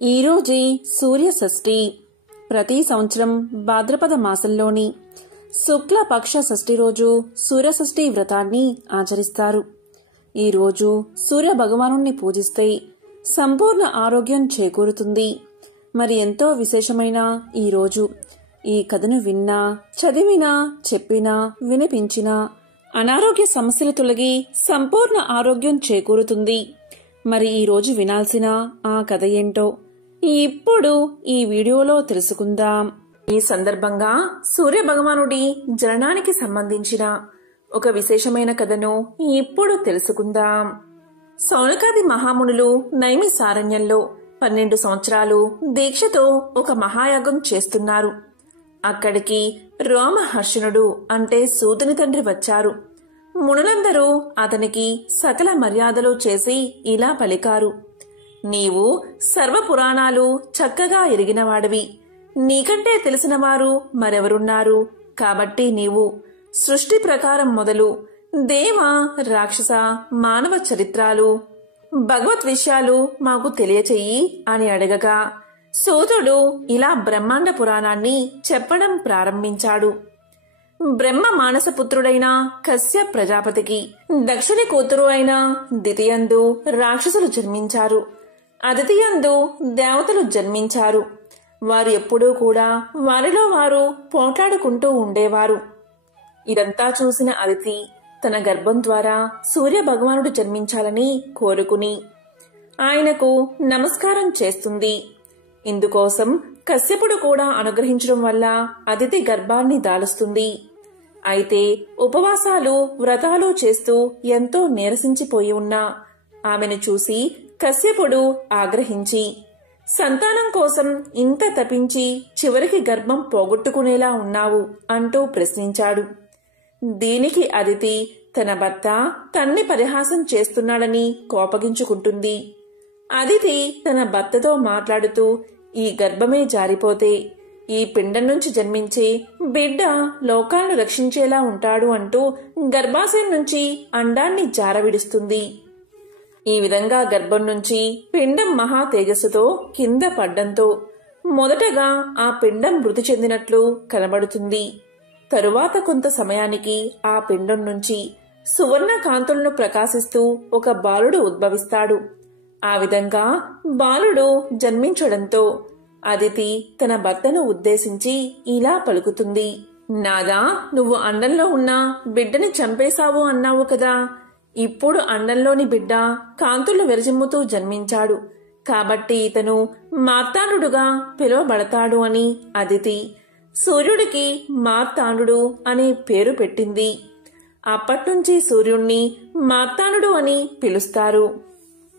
ఈరోజే సూర్య షష్ఠి. ప్రతి సంవత్సరం భాద్రపద మాసంలోని శుక్లపక్ష షష్ఠి రోజు సూర్య షష్ఠి వ్రతాన్ని ఆచరిస్తారు. ఈరోజు సూర్య భగవానుణ్ణి పూజిస్తే సంపూర్ణ ఆరోగ్యం చేకూరుతుంది. మరి ఎంతో విశేషమైన ఈరోజు ఈ కథను విన్నా, చదివినా, చెప్పినా, వినిపించినా అనారోగ్య సమస్యలు తొలగి సంపూర్ణ ఆరోగ్యం చేకూరుతుంది. మరి ఈరోజు వినాల్సిన ఆ కథ ఏంటో ఇప్పుడు ఈ వీడియోలో తెలుసుకుందాం. ఈ సందర్భంగా సూర్య భగవానుడి జననానికి సంబంధించిన ఒక విశేషమైన కథను ఇప్పుడు తెలుసుకుందాం. సౌనకాది మహామునులు నైమిసారణ్యంలో 12 సంవత్సరాలు దీక్షతో ఒక మహాయాగం చేస్తున్నారు. అక్కడికి రోమహర్షణుడు అంటే సూతుని తండ్రి వచ్చారు. మునులందరూ అతనికి సకల మర్యాదలు చేసి ఇలా పలికారు: నీవు సర్వపురాణాలు చక్కగా ఎరిగినవాడివి. నీకంటే తెలిసినవారు మరెవరున్నారు? కాబట్టి నీవు సృష్టి ప్రకారం మొదలు దేవ, రాక్షస, మానవ చరిత్రాలు, భగవత్ విషయాలు మాకు తెలియచెయ్యి అని అడగగా సూతుడు ఇలా బ్రహ్మాండ పురాణాన్ని చెప్పడం ప్రారంభించాడు. బ్రహ్మ మానసపుత్రుడైన కశ్య ప్రజాపతికి దక్షిణి కూతురు అయిన దితియందు రాక్షసులు జన్మించారు. అదితియందు దేవతలు జన్మించారు. వారు ఎప్పుడూ కూడా వారిలో వారు పోట్లాడుకుంటూ ఉండేవారు. ఇదంతా చూసిన అదితి తన గర్భం ద్వారా సూర్య భగవానుడు జన్మించాలని కోరుకుని ఆయనకు నమస్కారం చేస్తుంది. ఇందుకోసం కశ్యపుడు కూడా అనుగ్రహించడం వల్ల అదితి గర్భాన్ని దాలుస్తుంది. అయితే ఉపవాసాలు, వ్రతాలు చేస్తూ ఎంతో నీరసించిపోయి ఉన్న ఆమెను చూసి కశ్యపుడు ఆగ్రహించి, సంతానం కోసం ఇంత తపించి చివరికి గర్భం పోగొట్టుకునేలా ఉన్నావు అంటూ ప్రశ్నించాడు. దీనికి అదితి తన భర్త తన్ని పరిహాసం చేస్తున్నాడని కోపగించుకుంటుంది. అదితి తన భర్తతో మాట్లాడుతూ, ఈ గర్భమే జారిపోతే ఈ పిండం నుంచి జన్మించే బిడ్డ లోకాలను రక్షించేలా ఉంటాడు అంటూ గర్భాశయం నుంచి అండాన్ని జారవిడుస్తుంది. ఈ విధంగా గర్భం నుంచి పిండం మహా తేజస్సుతో కింద పడ్డంతో మొదటగా ఆ పిండం మృతి చెందినట్లు కనబడుతుంది. తరువాత కొంత సమయానికి ఆ పిండం నుంచి సువర్ణ కాంతులను ప్రకాశిస్తూ ఒక బాలుడు ఉద్భవిస్తాడు. ఆ విధంగా బాలుడు జన్మించడంతో అదితి తన భర్తను ఉద్దేశించి ఇలా పలుకుతుంది: నాదా, నువ్వు అండంలో ఉన్న బిడ్డని చంపేశావు అన్నావు కదా. ఇప్పుడు అండంలోని బిడ్డ కాంతులు విరజిమ్ముతూ జన్మించాడు. కాబట్టి ఇతను మార్తాండుడుగా పిలువబడతాడు అని అదితి సూర్యుడికి మార్తాండు అనే పేరు పెట్టింది. అప్పట్నుంచి సూర్యుణ్ణి మార్తాండు అని పిలుస్తారు.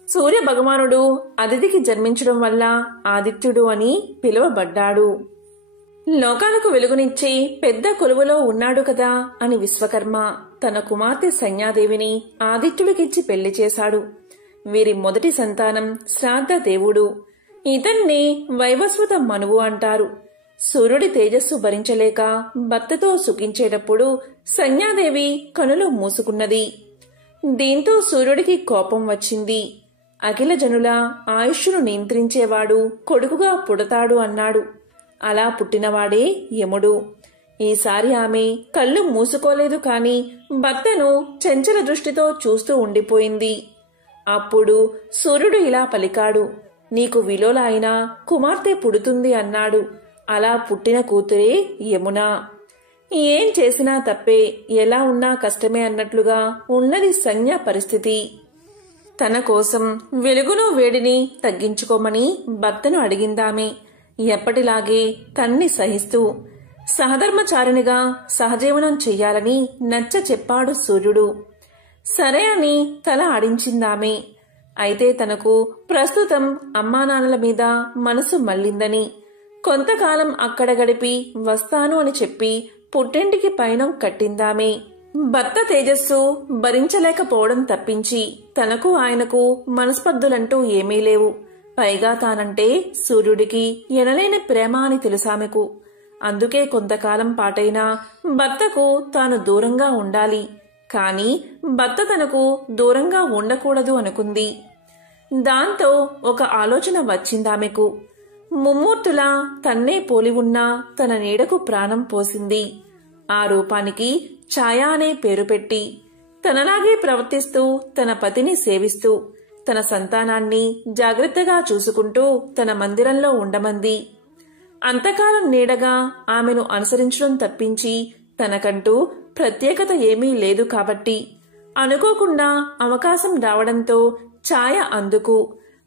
సూర్య భగవానుడు అదితికి జన్మించడం వల్ల ఆదిత్యుడు అని పిలువబడ్డాడు. లోకాలకు వెలుగునిచ్చి పెద్ద కొలువులో ఉన్నాడు కదా అని విశ్వకర్మ తన కుమార్తె సంజ్ఞాదేవిని ఆదిత్యుడికిచ్చి పెళ్లి చేశాడు. వీరి మొదటి సంతానం శ్రాద్ధ దేవుడు. ఇతన్ని వైవస్వత మనువు అంటారు. సూర్యుడి తేజస్సు భరించలేక భర్తతో సుఖించేటప్పుడు సంజ్ఞాదేవి కనులు మూసుకున్నది. దీంతో సూర్యుడికి కోపం వచ్చింది. అఖిల జనుల ఆయుష్ను నియంత్రించేవాడు కొడుకుగా పుడతాడు అన్నాడు. అలా పుట్టినవాడే యముడు. ఈసారి ఆమె కళ్ళు మూసుకోలేదు కాని భర్తను చంచల దృష్టితో చూస్తూ ఉండిపోయింది. అప్పుడు సూర్యుడు ఇలా పలికాడు: నీకు విలోల అయిన కుమార్తె పుడుతుంది అన్నాడు. అలా పుట్టిన కూతురే యమున. ఏం చేసినా తప్పే, ఎలా ఉన్నా కష్టమే అన్నట్లుగా ఉన్నది సంజ్ఞ పరిస్థితి. తన కోసం వెలుగును వేడిని తగ్గించుకోమని భర్తను అడిగిందామే. ఎప్పటిలాగే తన్ని సహిస్తూ సహధర్మచారినిగా సహజీవనం చెయ్యాలని నచ్చ చెప్పాడు సూర్యుడు. సరే అని తల ఆడించిందామే. అయితే తనకు ప్రస్తుతం అమ్మానాన్నల మీద మనసు మళ్లిందని, కొంతకాలం అక్కడ గడిపి వస్తాను అని చెప్పి పుట్టింటికి పైనం కట్టిందామే. భర్త తేజస్సు భరించలేకపోవడం తప్పించి తనకు ఆయనకు మనస్పర్ధులంటూ ఏమీ లేవు. పైగా తానంటే సూర్యుడికి ఎనలేని ప్రేమ అని తెలుసామెకు. అందుకే కొంతకాలం పాటైనా భర్తకు తాను దూరంగా ఉండాలి, కాని భర్త తనకు దూరంగా ఉండకూడదు అనుకుంది. దాంతో ఒక ఆలోచన వచ్చిందామెకు. ముమ్మూర్తులా తన్నే పోలి ఉన్న తన నీడకు ప్రాణం పోసింది. ఆ రూపానికి ఛాయ అనే పేరు పెట్టి తనలాగే ప్రవర్తిస్తూ తన పతిని సేవిస్తూ తన సంతానాన్ని జాగ్రత్తగా చూసుకుంటూ తన మందిరంలో ఉండమంది. అంతకాలం నీడగా ఆమెను అనుసరించడం తప్పించి తనకంటూ ప్రత్యేకత ఏమీ లేదు కాబట్టి అనుకోకుండా అవకాశం రావడంతో ఛాయ అందుకు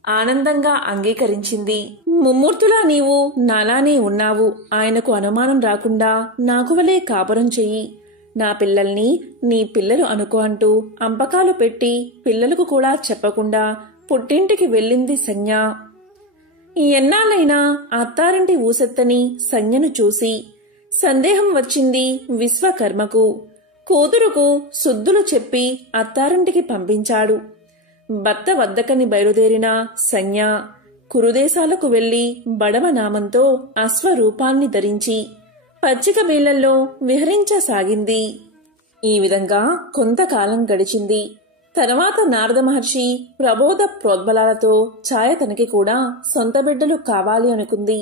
ఆనందంగా అంగీకరించింది. ముమ్మూర్తులా నీవు నాలానే ఉన్నావు. ఆయనకు అనుమానం రాకుండా నాకు వలే కాపురం చెయ్యి. నా పిల్లల్ని నీ పిల్లలు అనుకో అంటూ అంపకాలు పెట్టి పిల్లలకు కూడా చెప్పకుండా పుట్టింటికి వెళ్ళింది సంజ్ఞ. ఎన్నాళ్ళైనా అత్తారింటి ఊసెత్తని సంజ్ఞను చూసి సందేహం వచ్చింది విశ్వకర్మకు. కూతురుకు శుద్ధులు చెప్పి అత్తారింటికి పంపించాడు. భర్త వద్దకని బయలుదేరిన సంజ్ఞ కురుదేశాలకు వెళ్లి బడవనామంతో అశ్వరూపాన్ని ధరించి పచ్చిక బీళ్లలో విహరించసాగింది. ఈ విధంగా కొంతకాలం గడిచింది. తర్వాత నారద మహర్షి ప్రబోధ ప్రోద్బలాలతో ఛాయ తనకి కూడా సొంత బిడ్డలు కావాలి అనుకుంది.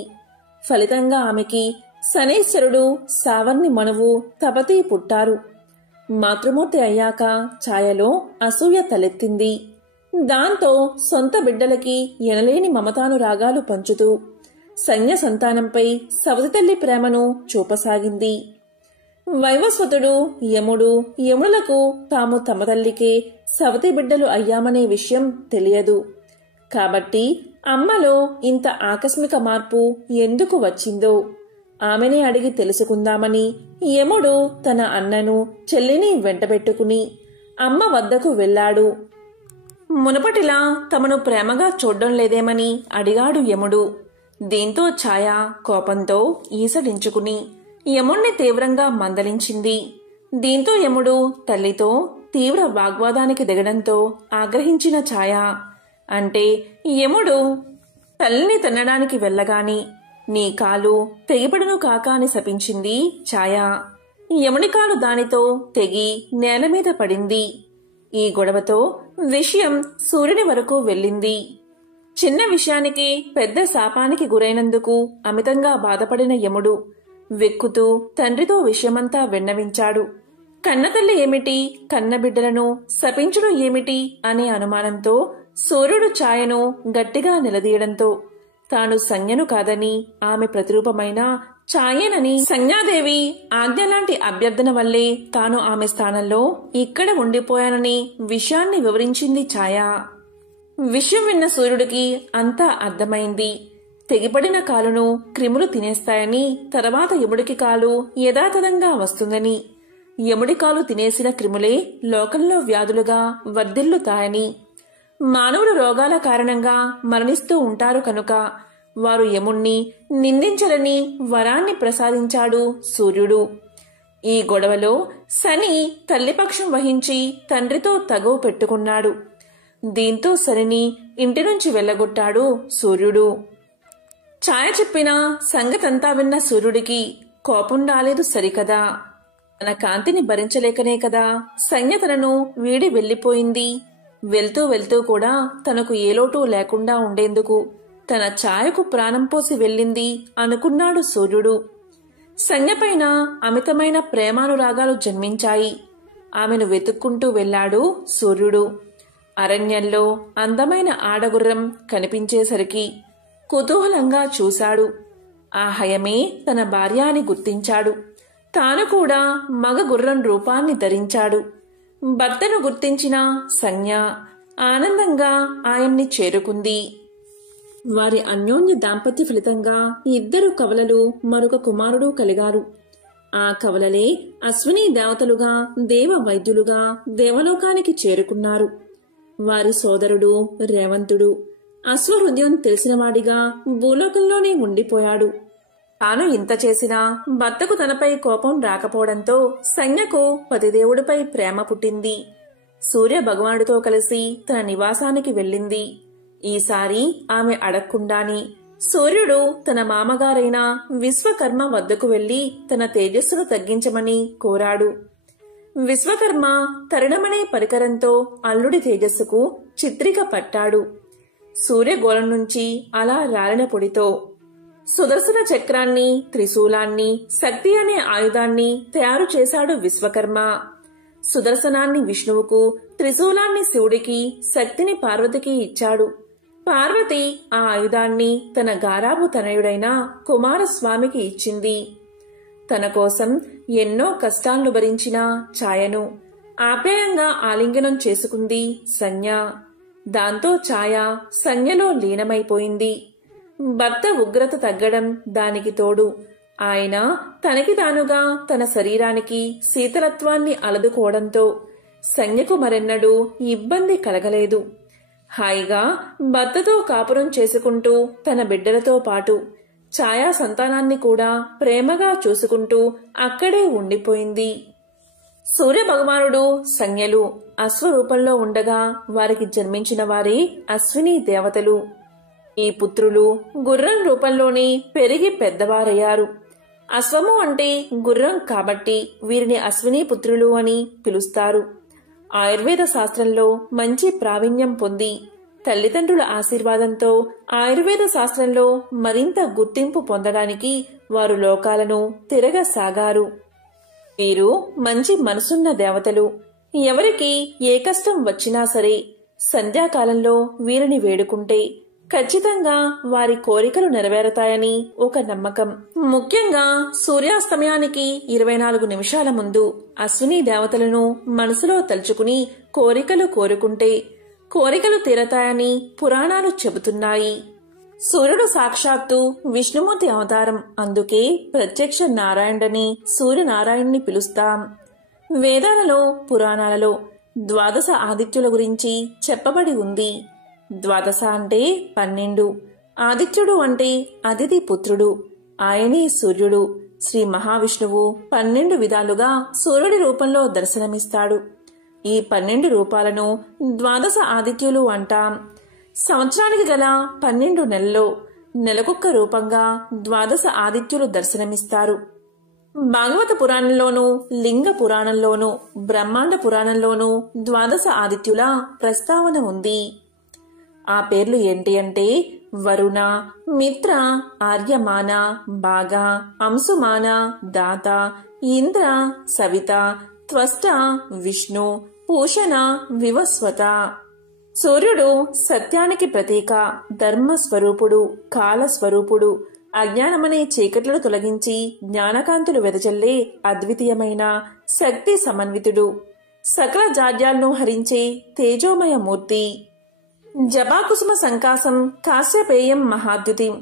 ఫలితంగా ఆమెకి శనైశ్వరుడు, సావర్ణి మనువు, తపతి పుట్టారు. మాతృమూర్తి అయ్యాక ఛాయలో అసూయ తలెత్తింది. దాంతో సొంత బిడ్డలకి ఎనలేని మమతానురాగాలు పంచుతూ సంజ్ఞ సంతానంపై సవతి తల్లి ప్రేమను చూపసాగింది. వైవస్వతుడు, యముడు, యములకు తాము తమ తల్లికే సవతి బిడ్డలు అయ్యామనే విషయం తెలియదు. కాబట్టి అమ్మలో ఇంత ఆకస్మిక మార్పు ఎందుకు వచ్చిందో ఆమెనే అడిగి తెలుసుకుందామని యముడు తన అన్నను, చెల్లిని వెంటబెట్టుకుని అమ్మ వద్దకు వెళ్లాడు. మునుపటిలా తమను ప్రేమగా చూడ్డం లేదేమని అడిగాడు యముడు. దీంతో ఛాయ కోపంతో ఈసడించుకుని యముణ్ణి తీవ్రంగా మందలించింది. దీంతో యముడు తల్లితో తీవ్ర వాగ్వాదానికి దిగడంతో ఆగ్రహించిన ఛాయ, అంటే యముడు తల్లిని తన్నడానికి వెళ్ళగాని నీ కాలు తెగిపడును కాక అని శపించింది ఛాయ. యముడి కాలు దానితో తెగి నేలమీద పడింది. ఈ గొడవతో విషయం సూర్యుని వరకు వెళ్ళింది. చిన్న విషయానికి పెద్ద శాపానికి గురైనందుకు అమితంగా బాధపడిన యముడు వెక్కుతూ తండ్రితో విషయమంతా విన్నవించాడు. కన్నతల్లి ఏమిటి, కన్నబిడ్డలను శపించుడు ఏమిటి అనే అనుమానంతో సూర్యుడు ఛాయను గట్టిగా నిలదీయడంతో తాను సంజ్ఞను కాదని ఆమె ప్రతిరూపమైన ఛాయేనని సంజ్ఞాదేవి ఆజ్ఞలాంటి అభ్యర్థన వల్లే తాను ఆమె స్థానంలో ఇక్కడ ఉండిపోయానని విషయాన్ని వివరించింది ఛాయ. విషయం విన్న సూర్యుడికి అంతా అర్థమైంది. తెగిపడిన కాలును క్రిములు తినేస్తాయని, తర్వాత యముడికి కాలు యథాతథంగా వస్తుందని, యముడి కాలు తినేసిన క్రిములే లోకంలో వ్యాధులుగా వర్ధిల్లుతాయని, మానవులు రోగాల కారణంగా మరణిస్తూ ఉంటారు కనుక వారు యముణ్ణి నిందించరని వరాన్ని ప్రసాదించాడు సూర్యుడు. ఈ గొడవలో శని తల్లిపక్షం వహించి తండ్రితో తగవు పెట్టుకున్నాడు. దీంతో శనిని ఇంటి నుంచి వెళ్లగొట్టాడు సూర్యుడు. ఛాయ చెప్పిన సంగతంతా విన్న సూర్యుడికి కోపం రాలేదు సరికదా. తన కాంతిని భరించలేకనే కదా సంజ్ఞ తనను వీడి వెళ్లిపోయింది. వెళ్తూ వెళ్తూ కూడా తనకు ఏ లోటు లేకుండా ఉండేందుకు తన ఛాయకు ప్రాణం పోసి వెళ్ళింది అనుకున్నాడు సూర్యుడు. సంజ్ఞపైన అమితమైన ప్రేమానురాగాలు జన్మించాయి. ఆమెను వెతుక్కుంటూ వెళ్లాడు సూర్యుడు. అరణ్యంలో అందమైన ఆడగుర్రం కనిపించేసరికి కుతూహలంగా చూశాడు. ఆ హయమే తన భార్య అని గుర్తించాడు. తాను కూడా మగ గుర్రం రూపాన్ని ధరించాడు. భర్తను గుర్తించిన సంజ్ఞ ఆనందంగా ఆయన్ని చేరుకుంది. వారి అన్యోన్య దాంపత్య ఫలితంగా 2 కవలలు, మరొక కుమారుడు కలిగారు. ఆ కవలలే అశ్విని దేవతలుగా, దేవ వైద్యులుగా దేవలోకానికి చేరుకున్నారు. వారి సోదరుడు రేవంతుడు అశ్వహృదయం తెలిసినవాడిగా భూలోకంలోనే ఉండిపోయాడు. తాను ఇంత చేసినా భర్తకు తనపై కోపం రాకపోవడంతో సంజ్ఞకు పతిదేవుడిపై ప్రేమ పుట్టింది. సూర్య భగవానుడితో కలిసి తన నివాసానికి వెళ్ళింది. ఈసారి ఆమె అడగకుండానే సూర్యుడు తన మామగారైన విశ్వకర్మ వద్దకు వెళ్లి తన తేజస్సును తగ్గించమని కోరాడు. విశ్వకర్మ తరుణమనే పరికరంతో అల్లుడి తేజస్సుకు చిత్రిక పట్టాడు. సూర్యగోళం నుంచి అలా రాలిన పొడితో. సుదర్శన చక్రాన్ని, త్రిశూలాన్ని, శక్తి అనే ఆయుధాన్ని తయారు చేశాడు విశ్వకర్మ. సుదర్శనాన్ని విష్ణువుకు, త్రిశూలాన్ని శివుడికి, శక్తిని పార్వతికి ఇచ్చాడు. పార్వతి ఆ ఆయుధాన్ని తన గారాబు తనయుడైన కుమారస్వామికి ఇచ్చింది. తన కోసం ఎన్నో కష్టాలను భరించిన ఛాయను ఆప్యాయంగా ఆలింగనం చేసుకుంది సంజ్ఞ. దాంతో ఛాయ సంజ్ఞలో లీనమైపోయింది. భర్త ఉగ్రత తగ్గడం దానికి తోడు ఆయన తనకి తానుగా తన శరీరానికి శీతలత్వాన్ని అలదుకోవడంతో సంజ్ఞకు మరెన్నడూ ఇబ్బంది కలగలేదు. హాయిగా భర్తతో కాపురం చేసుకుంటూ తన బిడ్డలతో పాటు ఛాయా సంతానాన్ని కూడా ప్రేమగా చూసుకుంటూ అక్కడే ఉండిపోయింది. సూర్యభగవానుడు, సంజ్ఞలు అశ్వరూపంలో ఉండగా వారికి జన్మించిన వారే అశ్విని దేవతలు. ఈ పుత్రులు గుర్రం రూపంలోనే పెరిగి పెద్దవారయ్యారు. అశ్వము అంటే గుర్రం కాబట్టి వీరిని అశ్విని పుత్రులు అని పిలుస్తారు. ఆయుర్వేద శాస్త్రంలో మంచి ప్రావీణ్యం పొంది తల్లిదండ్రుల ఆశీర్వాదంతో ఆయుర్వేద శాస్త్రంలో మరింత గుర్తింపు పొందడానికి వారు లోకాలను తిరగసాగారు. వీరు మంచి మనసున్న దేవతలు. ఎవరికి ఏ కష్టం వచ్చినా సరే సంధ్యాకాలంలో వీరిని వేడుకుంటే ఖచ్చితంగా వారి కోరికలు నెరవేరతాయని ఒక నమ్మకం. ముఖ్యంగా సూర్యాస్తమయానికి 24 నిమిషాల ముందు అశ్విని దేవతలను మనసులో తలుచుకుని కోరికలు కోరుకుంటే కోరికలు తీరతాయని పురాణాలు చెబుతున్నాయి. సూర్యుడు సాక్షాత్తు విష్ణుమూర్తి అవతారం. అందుకే ప్రత్యక్ష నారాయణుడని సూర్యనారాయణుని పిలుస్తాం. వేదాలలో, పురాణాలలో 12 ఆదిత్యుల గురించి చెప్పబడి ఉంది. 12 అంటే 12. ఆదిత్యుడు అంటే అదితి పుత్రుడు. ఆయనే సూర్యుడు. శ్రీ మహావిష్ణువు 12 విధాలుగా సూర్యుడి రూపంలో దర్శనమిస్తాడు. ఈ 12 రూపాలను 12 ఆదిత్యులు అంటాం. సంవత్సరానికి గల 12 నెలల్లో నెలకొక్క రూపంగా 12 ఆదిత్యులు దర్శనమిస్తారు. భాగవత పురాణంలోనూ, లింగ పురాణంలోనూ, బ్రహ్మాండ పురాణంలోనూ 12 ఆదిత్యుల ప్రస్తావన ఉంది. ఆ పేర్లు ఏంటి అంటే వరుణ, మిత్ర, ఆర్యమాన, భాగ, అంశుమాన, దాత, ఇంద్ర, సవిత, త్వష్ట, విష్ణు, పూషణ, వివస్వత. సూర్యుడు సత్యానికి ప్రతీక, ధర్మస్వరూపుడు, కాలస్వరూపుడు. అజ్ఞానమనే చీకట్లను తొలగించి జ్ఞానకాంతులు వెదజల్లే అద్వితీయమైన శక్తి సమన్వితుడు. సకల జాడ్యాలను హరించే తేజోమయ మూర్తి. జపాకుసుమ సంకాసం కాశ్యపేయం మహాద్యుతిం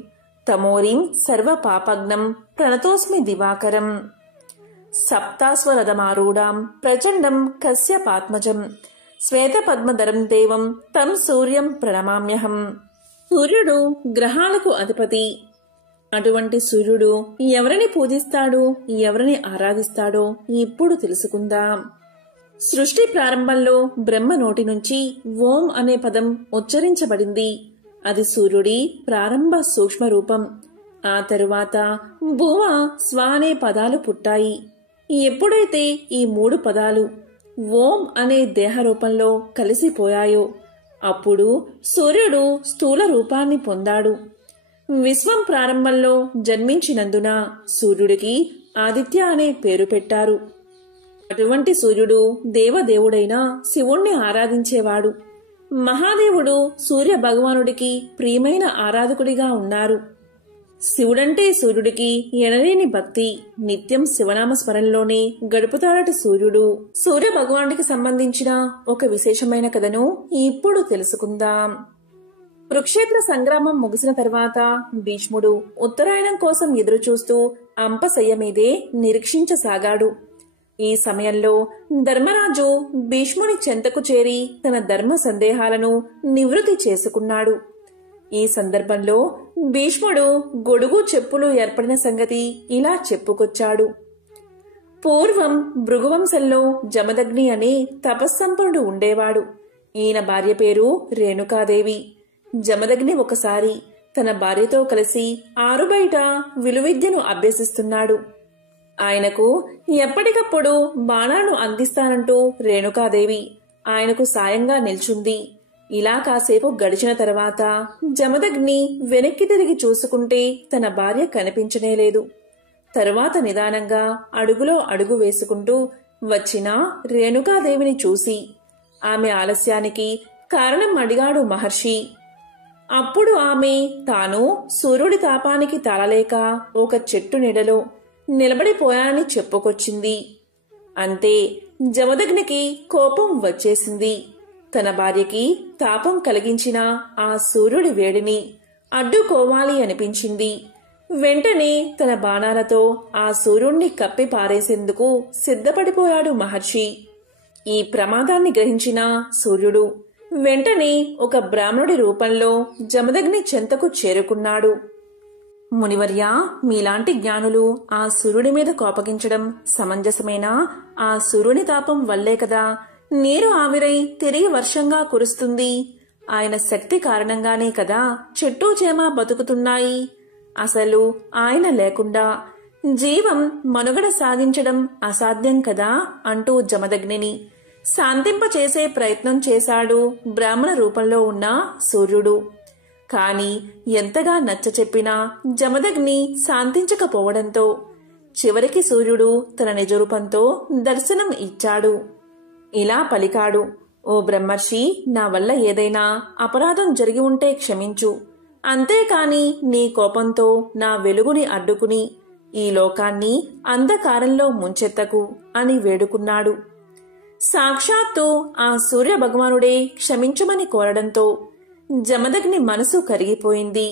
తమోరీం సర్వ పాపగ్నం ప్రణతోస్మి దివాకరం. సప్తాస్వరథమారూఢాం ప్రచండం కశ్యపాత్మజం శ్వేతపద్మధరం దేవం తం సూర్యం ప్రణమామ్యహం. సూర్యుడు గ్రహాలకు అధిపతి. అటువంటి సూర్యుడు ఎవరిని పూజిస్తాడో, ఎవరిని ఆరాధిస్తాడో ఇప్పుడు తెలుసుకుందాం. సృష్టి ప్రారంభంలో బ్రహ్మ నోటి నుంచి ఓం అనే పదం ఉచ్చరించబడింది. అది సూర్యుడి ప్రారంభ సూక్ష్మ రూపం. ఆ తరువాత భువ, స్వ అనే పదాలు పుట్టాయి. ఎప్పుడైతే ఈ 3 పదాలు ఓం అనే దేహ రూపంలో కలిసిపోయాయో అప్పుడు సూర్యుడు స్థూల రూపాన్ని పొందాడు. విశ్వం ప్రారంభంలో జన్మించినందున సూర్యుడికి ఆదిత్య అనే పేరు పెట్టారు. అటువంటి సూర్యుడు దేవదేవుడైన శివుణ్ణి ఆరాధించేవాడు. మహాదేవుడు సూర్య భగవానుడికి ప్రియమైన ఆరాధకుడిగా ఉన్నారు. శివుడంటే సూర్యుడికి ఎనలేని భక్తి. నిత్యం శివనామ స్మరణలోనే గడుపుతాడట సూర్యుడు. సూర్య భగవానుడికి సంబంధించిన ఒక విశేషమైన కథను ఇప్పుడు తెలుసుకుందాం. కురుక్షేత్ర సంగ్రామం ముగిసిన తర్వాత భీష్ముడు ఉత్తరాయణం కోసం ఎదురుచూస్తూ అంపశయ్య మీదే నిరీక్షించసాగాడు. ఈ సమయంలో ధర్మరాజు భీష్ముని చెంతకు చేరి తన ధర్మ సందేహాలను నివృత్తి చేసుకున్నాడు. ఈ సందర్భంలో భీష్ముడు గొడుగు చెప్పులు ఏర్పడిన సంగతి ఇలా చెప్పుకొచ్చాడు. పూర్వం భృగువంశంలో జమదగ్ని అనే తపస్సంపన్నుడు ఉండేవాడు. ఈయన భార్య పేరు రేణుకాదేవి. జమదగ్ని ఒకసారి తన భార్యతో కలిసి ఆరుబయట విలువిద్యను అభ్యసిస్తున్నాడు. ఆయనకు ఎప్పటికప్పుడు బాణాలను అందిస్తానంటూ రేణుకాదేవి ఆయనకు సాయంగా నిల్చుంది. ఇలా కాసేపు గడిచిన తర్వాత జమదగ్ని వెనక్కి తిరిగి చూసుకుంటే తన భార్య కనిపించనేలేదు. తరువాత నిదానంగా అడుగులో అడుగు వేసుకుంటూ వచ్చిన రేణుకాదేవిని చూసి ఆమె ఆలస్యానికి కారణం అడిగాడు మహర్షి. అప్పుడు ఆమె తాను సూర్యుడి తాపానికి తాళలేక ఒక చెట్టు నీడలో నిలబడిపోయానని చెప్పుకొచ్చింది. అంతే, జమదగ్నికి కోపం వచ్చేసింది. తన భార్యకి తాపం కలిగించిన ఆ సూర్యుడి వేడిని అడ్డుకోవాలి అనిపించింది. వెంటనే తన బాణాలతో ఆ సూర్యుణ్ణి కప్పి పారేసేందుకు సిద్ధపడిపోయాడు మహర్షి. ఈ ప్రమాదాన్ని గ్రహించిన సూర్యుడు వెంటనే ఒక బ్రాహ్మణుడి రూపంలో జమదగ్ని చెంతకు చేరుకున్నాడు. మునివర్య, మీలాంటి జ్ఞానులు ఆ సూర్యుడి మీద కోపగించడం సమంజసమేనా? ఆ సూర్యుని తాపం వల్లే కదా నీరు ఆవిరై తిరిగి వర్షంగా కురుస్తుంది. ఆయన శక్తి కారణంగానే కదా చెట్టు చేమ బతుకుతున్నాయి. అసలు ఆయన లేకుండా జీవం మనుగడ సాగించడం అసాధ్యం కదా అంటూ జమదగ్నిని శాంతింపచేసే ప్రయత్నం చేశాడు బ్రాహ్మణ రూపంలో ఉన్న సూర్యుడు. కాని ఎంతగా నచ్చచెప్పినా జమదగ్ని శాంతించకపోవడంతో చివరికి సూర్యుడు తన నిజరూపంతో దర్శనం ఇచ్చాడు. ఇలా పలికాడు, ఓ బ్రహ్మర్షి, నా వల్ల ఏదైనా అపరాధం జరిగి ఉంటే క్షమించు. అంతేకాని నీ కోపంతో నా వెలుగుని అడ్డుకుని ఈ లోకాన్ని అంధకారంలో ముంచెత్తకు అని వేడుకున్నాడు. సాక్షాత్తు ఆ సూర్య భగవానుడే క్షమించమని కోరడంతో జమదగ్ని మనసు కరిగిపోయింది.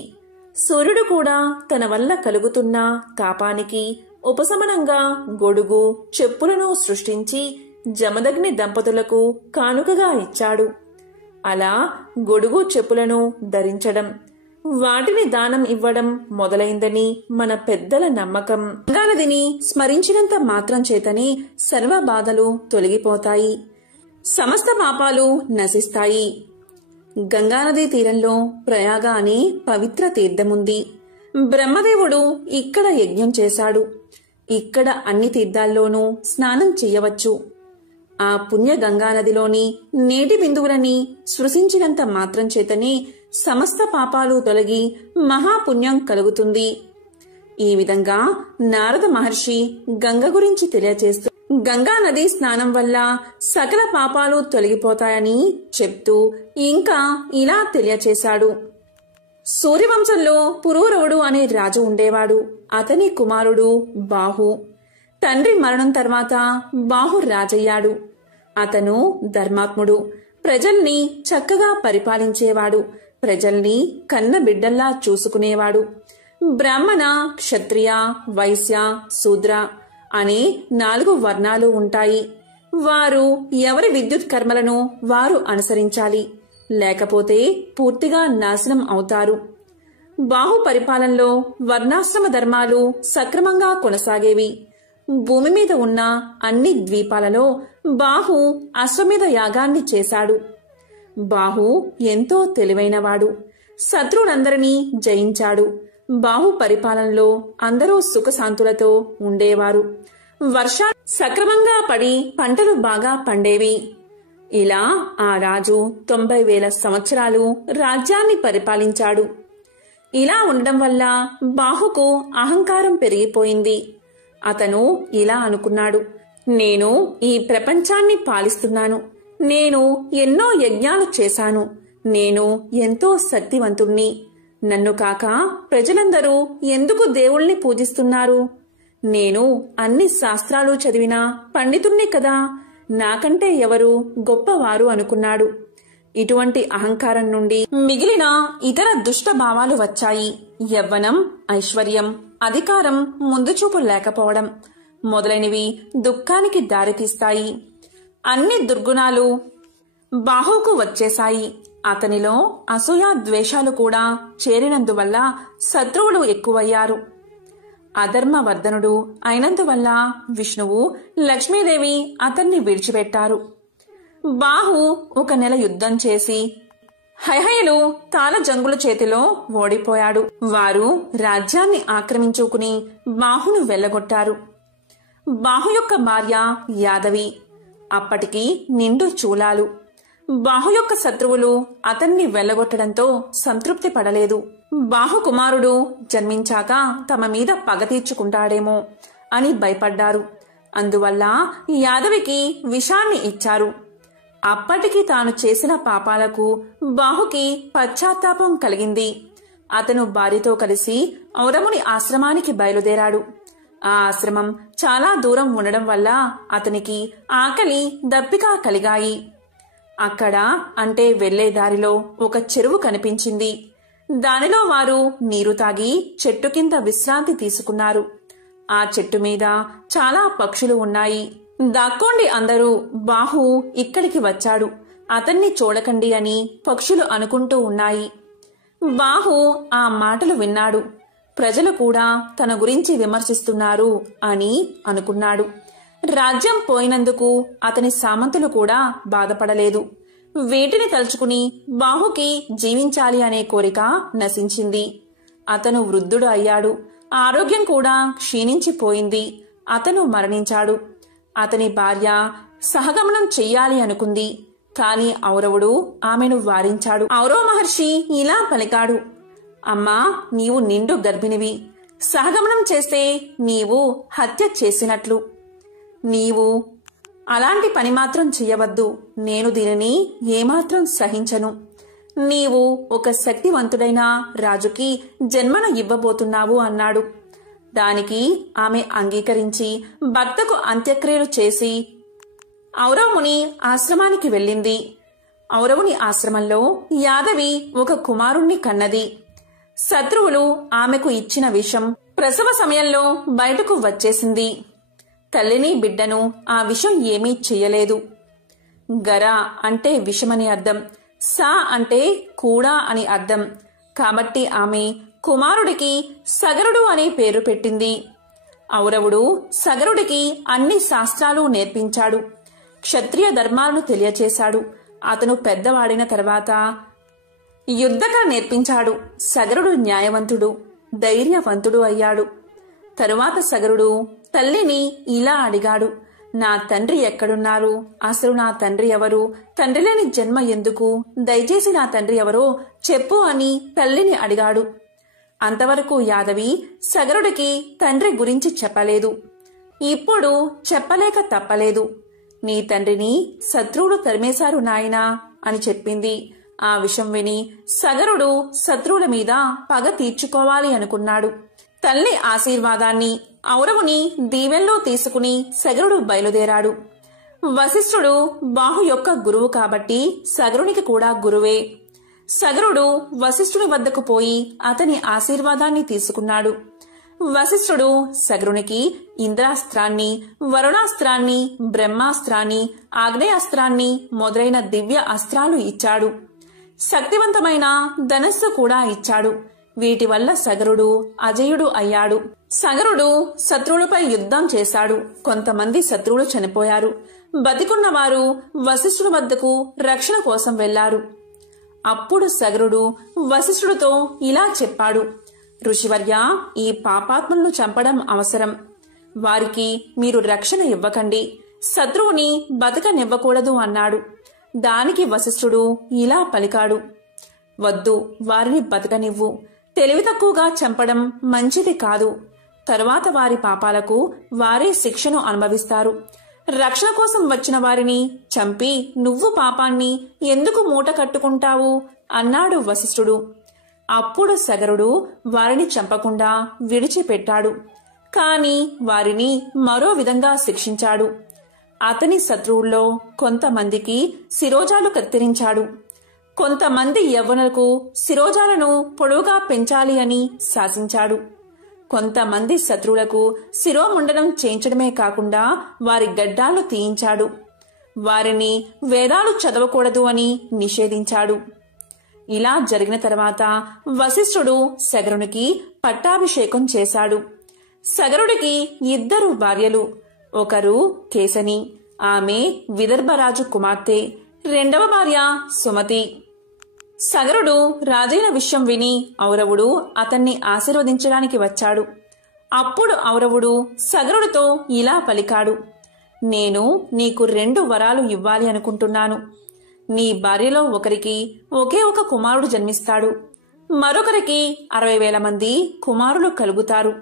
సూర్యుడు కూడా తన వల్ల కలుగుతున్న తాపానికి ఉపశమనంగా గొడుగు, చెప్పులను సృష్టించి జమదగ్ని దంపతులకు కానుకగా ఇచ్చాడు. అలా గొడుగు, చెప్పులను ధరించడం, వాటిని దానం ఇవ్వడం మొదలైందని మన పెద్దల నమ్మకం. గంగానదిని స్మరించినంత మాత్రం చేతనే సర్వ బాధలు తొలగిపోతాయి, సమస్త పాపాలు నశిస్తాయి. గంగానదీ తీరంలో ప్రయాగ అనే పవిత్ర తీర్థముంది. బ్రహ్మదేవుడు ఇక్కడ యజ్ఞం చేశాడు. ఇక్కడ అన్ని తీర్థాల్లోనూ స్నానం చెయ్యవచ్చు. ఆ పుణ్య గంగానదిలోని నీటి బిందువులని స్పృశించినంత మాత్రం చేతనే సమస్త పాపాలు తొలగి మహాపుణ్యం కలుగుతుంది. ఈ విధంగా నారద మహర్షి గంగ గురించి తెలియచేస్తూ గంగా నది స్నానం వల్ల సకల పాపాలు తొలగిపోతాయని చెప్తూ ఇంకా ఇలా తెలియచేశాడు. సూర్యవంశంలో పురూరవుడు అనే రాజు ఉండేవాడు. అతని కుమారుడు బాహు. తండ్రి మరణం తర్వాత బాహు రాజయ్యాడు. అతను ధర్మాత్ముడు. ప్రజల్ని చక్కగా పరిపాలించేవాడు. ప్రజల్ని కన్న బిడ్డల్లా చూసుకునేవాడు. బ్రాహ్మణ, క్షత్రియ, వైశ్య, శూద్ర అనే 4 వర్ణాలు ఉంటాయి. వారు ఎవరి విద్యుత్ కర్మలను వారు అనుసరించాలి, లేకపోతే పూర్తిగా నాశనం అవుతారు. బాహు పరిపాలనలో వర్ణాశ్రమ ధర్మాలు సక్రమంగా కొనసాగేవి. భూమి మీద ఉన్న అన్ని ద్వీపాలలో బాహు అశ్వమేధ యాగాన్ని చేశాడు. బాహు ఎంతో తెలివైనవాడు. శత్రువులందరినీ జయించాడు. బాహు పరిపాలనలో అందరూ సుఖశాంతులతో ఉండేవారు. వర్షాలు సక్రమంగా పడి పంటలు బాగా పండేవి. ఇలా ఆ రాజు 90,000 సంవత్సరాలు రాజ్యాన్ని పరిపాలించాడు. ఇలా ఉండడం వల్ల బాహుకు అహంకారం పెరిగిపోయింది. అతను ఇలా అనుకున్నాడు, నేను ఈ ప్రపంచాన్ని పాలిస్తున్నాను. నేను ఎన్నో యజ్ఞాలు చేశాను. నేను ఎంతో శక్తివంతుణ్ణి. నన్ను కాక ప్రజలందరూ ఎందుకు దేవుణ్ణి పూజిస్తున్నారు? నేను అన్ని శాస్త్రాలు చదివిన పండితుణ్ణి కదా, నాకంటే ఎవరు గొప్పవారు అనుకున్నాడు. ఇటువంటి అహంకారం నుండి మిగిలిన ఇతర దుష్ట భావాలు వచ్చాయి. యవ్వనం, ఐశ్వర్యం, అధికారం, ముందుచూపు లేకపోవడం మొదలైనవి దుఃఖానికి దారితీస్తాయి. అన్ని దుర్గుణాలు బాహుకు వచ్చేశాయి. అతనిలో అసూయ, ద్వేషాలు కూడా చేరినందువల్ల శత్రువులు ఎక్కువయ్యారు. అధర్మవర్ధనుడు అయినందువల్ల విష్ణువు, లక్ష్మీదేవి అతన్ని విడిచిపెట్టారు. బాహు 1 నెల యుద్ధం చేసి హైహయులు తాళ జంగుల చేతిలో ఓడిపోయాడు. వారు రాజ్యాన్ని ఆక్రమించుకుని బాహును వెళ్లగొట్టారు. బాహు యొక్క భార్య యాదవి. అప్పటికి నిండు చూలాలు. బాహు యొక్క శత్రువులు అతన్ని వెళ్ళగొట్టడంతో సంతృప్తి పడలేదు. బాహు కుమారుడు జన్మించాక తమ మీద పగ తీర్చుకుంటాడేమో అని భయపడ్డారు. అందువల్ల యాదవికి విషాన్ని ఇచ్చారు. అప్పటికి తాను చేసిన పాపాలకు బాహుకి పశ్చాత్తాపం కలిగింది. అతను భార్యతో కలిసి ఔరముని ఆశ్రమానికి బయలుదేరాడు. ఆ ఆశ్రమం చాలా దూరం ఉండడం వల్ల అతనికి ఆకలి, దప్పిక కలిగాయి. అక్కడ అంటే వెళ్లే దారిలో ఒక చెరువు కనిపించింది. దానిలో వారు నీరు తాగి చెట్టు కింద విశ్రాంతి తీసుకున్నారు. ఆ చెట్టు మీద చాలా పక్షులు ఉన్నాయి. దాక్కోండి అందరూ, బాహు ఇక్కడికి వచ్చాడు, అతన్ని చూడకండి అని పక్షులు అనుకుంటూ ఉన్నాయి. బాహు ఆ మాటలు విన్నాడు. ప్రజలు కూడా తన గురించి విమర్శిస్తున్నారు అని అనుకున్నాడు. రాజ్యం పోయినందుకు అతని సామంతులు కూడా బాధపడలేదు. వీటిని తలుచుకుని బాహుకి జీవించాలి అనే కోరిక నశించింది. అతను వృద్ధుడు అయ్యాడు. ఆరోగ్యం కూడా క్షీణించిపోయింది. అతను మరణించాడు. అతని భార్య సహగమనం చెయ్యాలి అనుకుంది. కాని ఔరవుడు ఆమెను వారించాడు. ఔరవ మహర్షి ఇలా పలికాడు, అమ్మా, నీవు నిండు గర్భిణివి. సహగమనం చేస్తే నీవు హత్య చేసినట్లు. నీవు అలాంటి పని మాత్రం చెయ్యవద్దు. నేను దీనిని ఏమాత్రం సహించను. నీవు ఒక శక్తివంతుడైన రాజుకి జన్మను ఇవ్వబోతున్నావు అన్నాడు. దానికి ఆమె అంగీకరించి భర్తకు అంత్యక్రియలు చేసి ఔరవముని ఆశ్రమానికి వెళ్ళింది. ఔరవుని ఆశ్రమంలో యాదవి ఒక కుమారుణ్ణి కన్నది. శత్రువులు ఆమెకు ఇచ్చిన విషం ప్రసవ సమయంలో బయటకు వచ్చేసింది. తల్లిని బిడ్డను ఆ విషం ఏమీ చెయ్యలేదు. గర అంటే విషమని అర్థం, సా అంటే కూడా అని అర్థం. కాబట్టి ఆమె కుమారుడికి సగరుడు అనే పేరు పెట్టింది. ఔరవుడు సగరుడికి అన్ని శాస్త్రాలు నేర్పించాడు. క్షత్రియ ధర్మాలను తెలియచేశాడు. అతను పెద్దవాడిన తర్వాత యుద్ధకళ నేర్పించాడు. సగరుడు న్యాయవంతుడు, ధైర్యవంతుడు అయ్యాడు. తరువాత సగరుడు తల్లిని ఇలా అడిగాడు, నా తండ్రి ఎక్కడున్నారు? అసలు నా తండ్రి ఎవరు? తండ్రి లేని జన్మ ఎందుకు? దయచేసి నా తండ్రి ఎవరో చెప్పు అని తల్లిని అడిగాడు. అంతవరకు యాదవి సగరుడికి తండ్రి గురించి చెప్పలేదు. ఇప్పుడు చెప్పలేక తప్పలేదు. నీ తండ్రిని శత్రువులు తరిమేశారు నాయనా అని చెప్పింది. ఆ విషయం విని సగరుడు శత్రువుల మీద పగ తీర్చుకోవాలి అనుకున్నాడు. తల్లి ఆశీర్వాదాన్ని, ఔరవుని దీవెల్లో తీసుకుని సగరుడు బయలుదేరాడు. వశిష్ఠుడు బాహు యొక్క గురువు కాబట్టి సగరునికి కూడా గురువే. సగరుడు వశిష్ఠుని వద్దకు పోయి అతని ఆశీర్వాదాన్ని తీసుకున్నాడు. వశిష్ఠుడు సగరునికి ఇంద్రాస్త్రాన్ని, వరుణాస్త్రాన్ని, బ్రహ్మాస్త్రాన్ని, ఆగ్నేయాస్త్రాన్ని మొదలైన దివ్య అస్త్రాలు ఇచ్చాడు. శక్తివంతమైన ధనస్సు కూడా ఇచ్చాడు. వీటి వల్ల సగరుడు అజయుడు అయ్యాడు. సగరుడు శత్రువులపై యుద్ధం చేశాడు. కొంతమంది శత్రువులు చనిపోయారు. బతికున్నవారు వశిష్ఠుడి వద్దకు రక్షణ కోసం వెళ్లారు. అప్పుడు సగరుడు వశిష్ఠుడితో ఇలా చెప్పాడు, ఋషివర్య, ఈ పాపాత్మలను చంపడం అవసరం. వారికి మీరు రక్షణ ఇవ్వకండి. శత్రువుని బతకనివ్వకూడదు అన్నాడు. దానికి వశిష్ఠుడు ఇలా పలికాడు, వద్దు, వారిని బతకనివ్వు. తెలివి తక్కువగా చంపడం మంచిది కాదు. తరువాత వారి పాపాలకు వారే శిక్షను అనుభవిస్తారు. రక్షణ కోసం వచ్చిన వారిని చంపి నువ్వు పాపాన్ని ఎందుకు మూట కట్టుకుంటావు అన్నాడు వశిష్ఠుడు. అప్పుడు సగరుడు వారిని చంపకుండా విడిచిపెట్టాడు. కాని వారిని మరో విధంగా శిక్షించాడు. అతని శత్రువుల్లో కొంతమందికి శిరోజాలు కత్తిరించాడు. కొంతమంది యవ్వనులకు శిరోజాలను పొడవుగా పెంచాలి అని శాసించాడు. కొంతమంది శత్రువులకు శిరోముండనం చేయించడమే కాకుండా వారి గడ్డాలు తీయించాడు. వారిని వేదాలు చదవకూడదు అని నిషేధించాడు. ఇలా జరిగిన తర్వాత వశిష్ఠుడు సగరునికి పట్టాభిషేకం చేశాడు. సగరుడికి 2 భార్యలు. ఒకరు కేసని, ఆమె విదర్భరాజు కుమార్తె. 2వ భార్య సుమతి. సగరుడు రాజైన విషయం విని ఔరవుడు అతన్ని ఆశీర్వదించడానికి వచ్చాడు. అప్పుడు ఔరవుడు సగరుడితో ఇలా పలికాడు, నేను నీకు 2 వరాలు ఇవ్వాలి అనుకుంటున్నాను. నీ భార్యలో ఒకరికి ఒకే ఒక కుమారుడు జన్మిస్తాడు, మరొకరికి 60,000 మంది కుమారులు కలుగుతారు.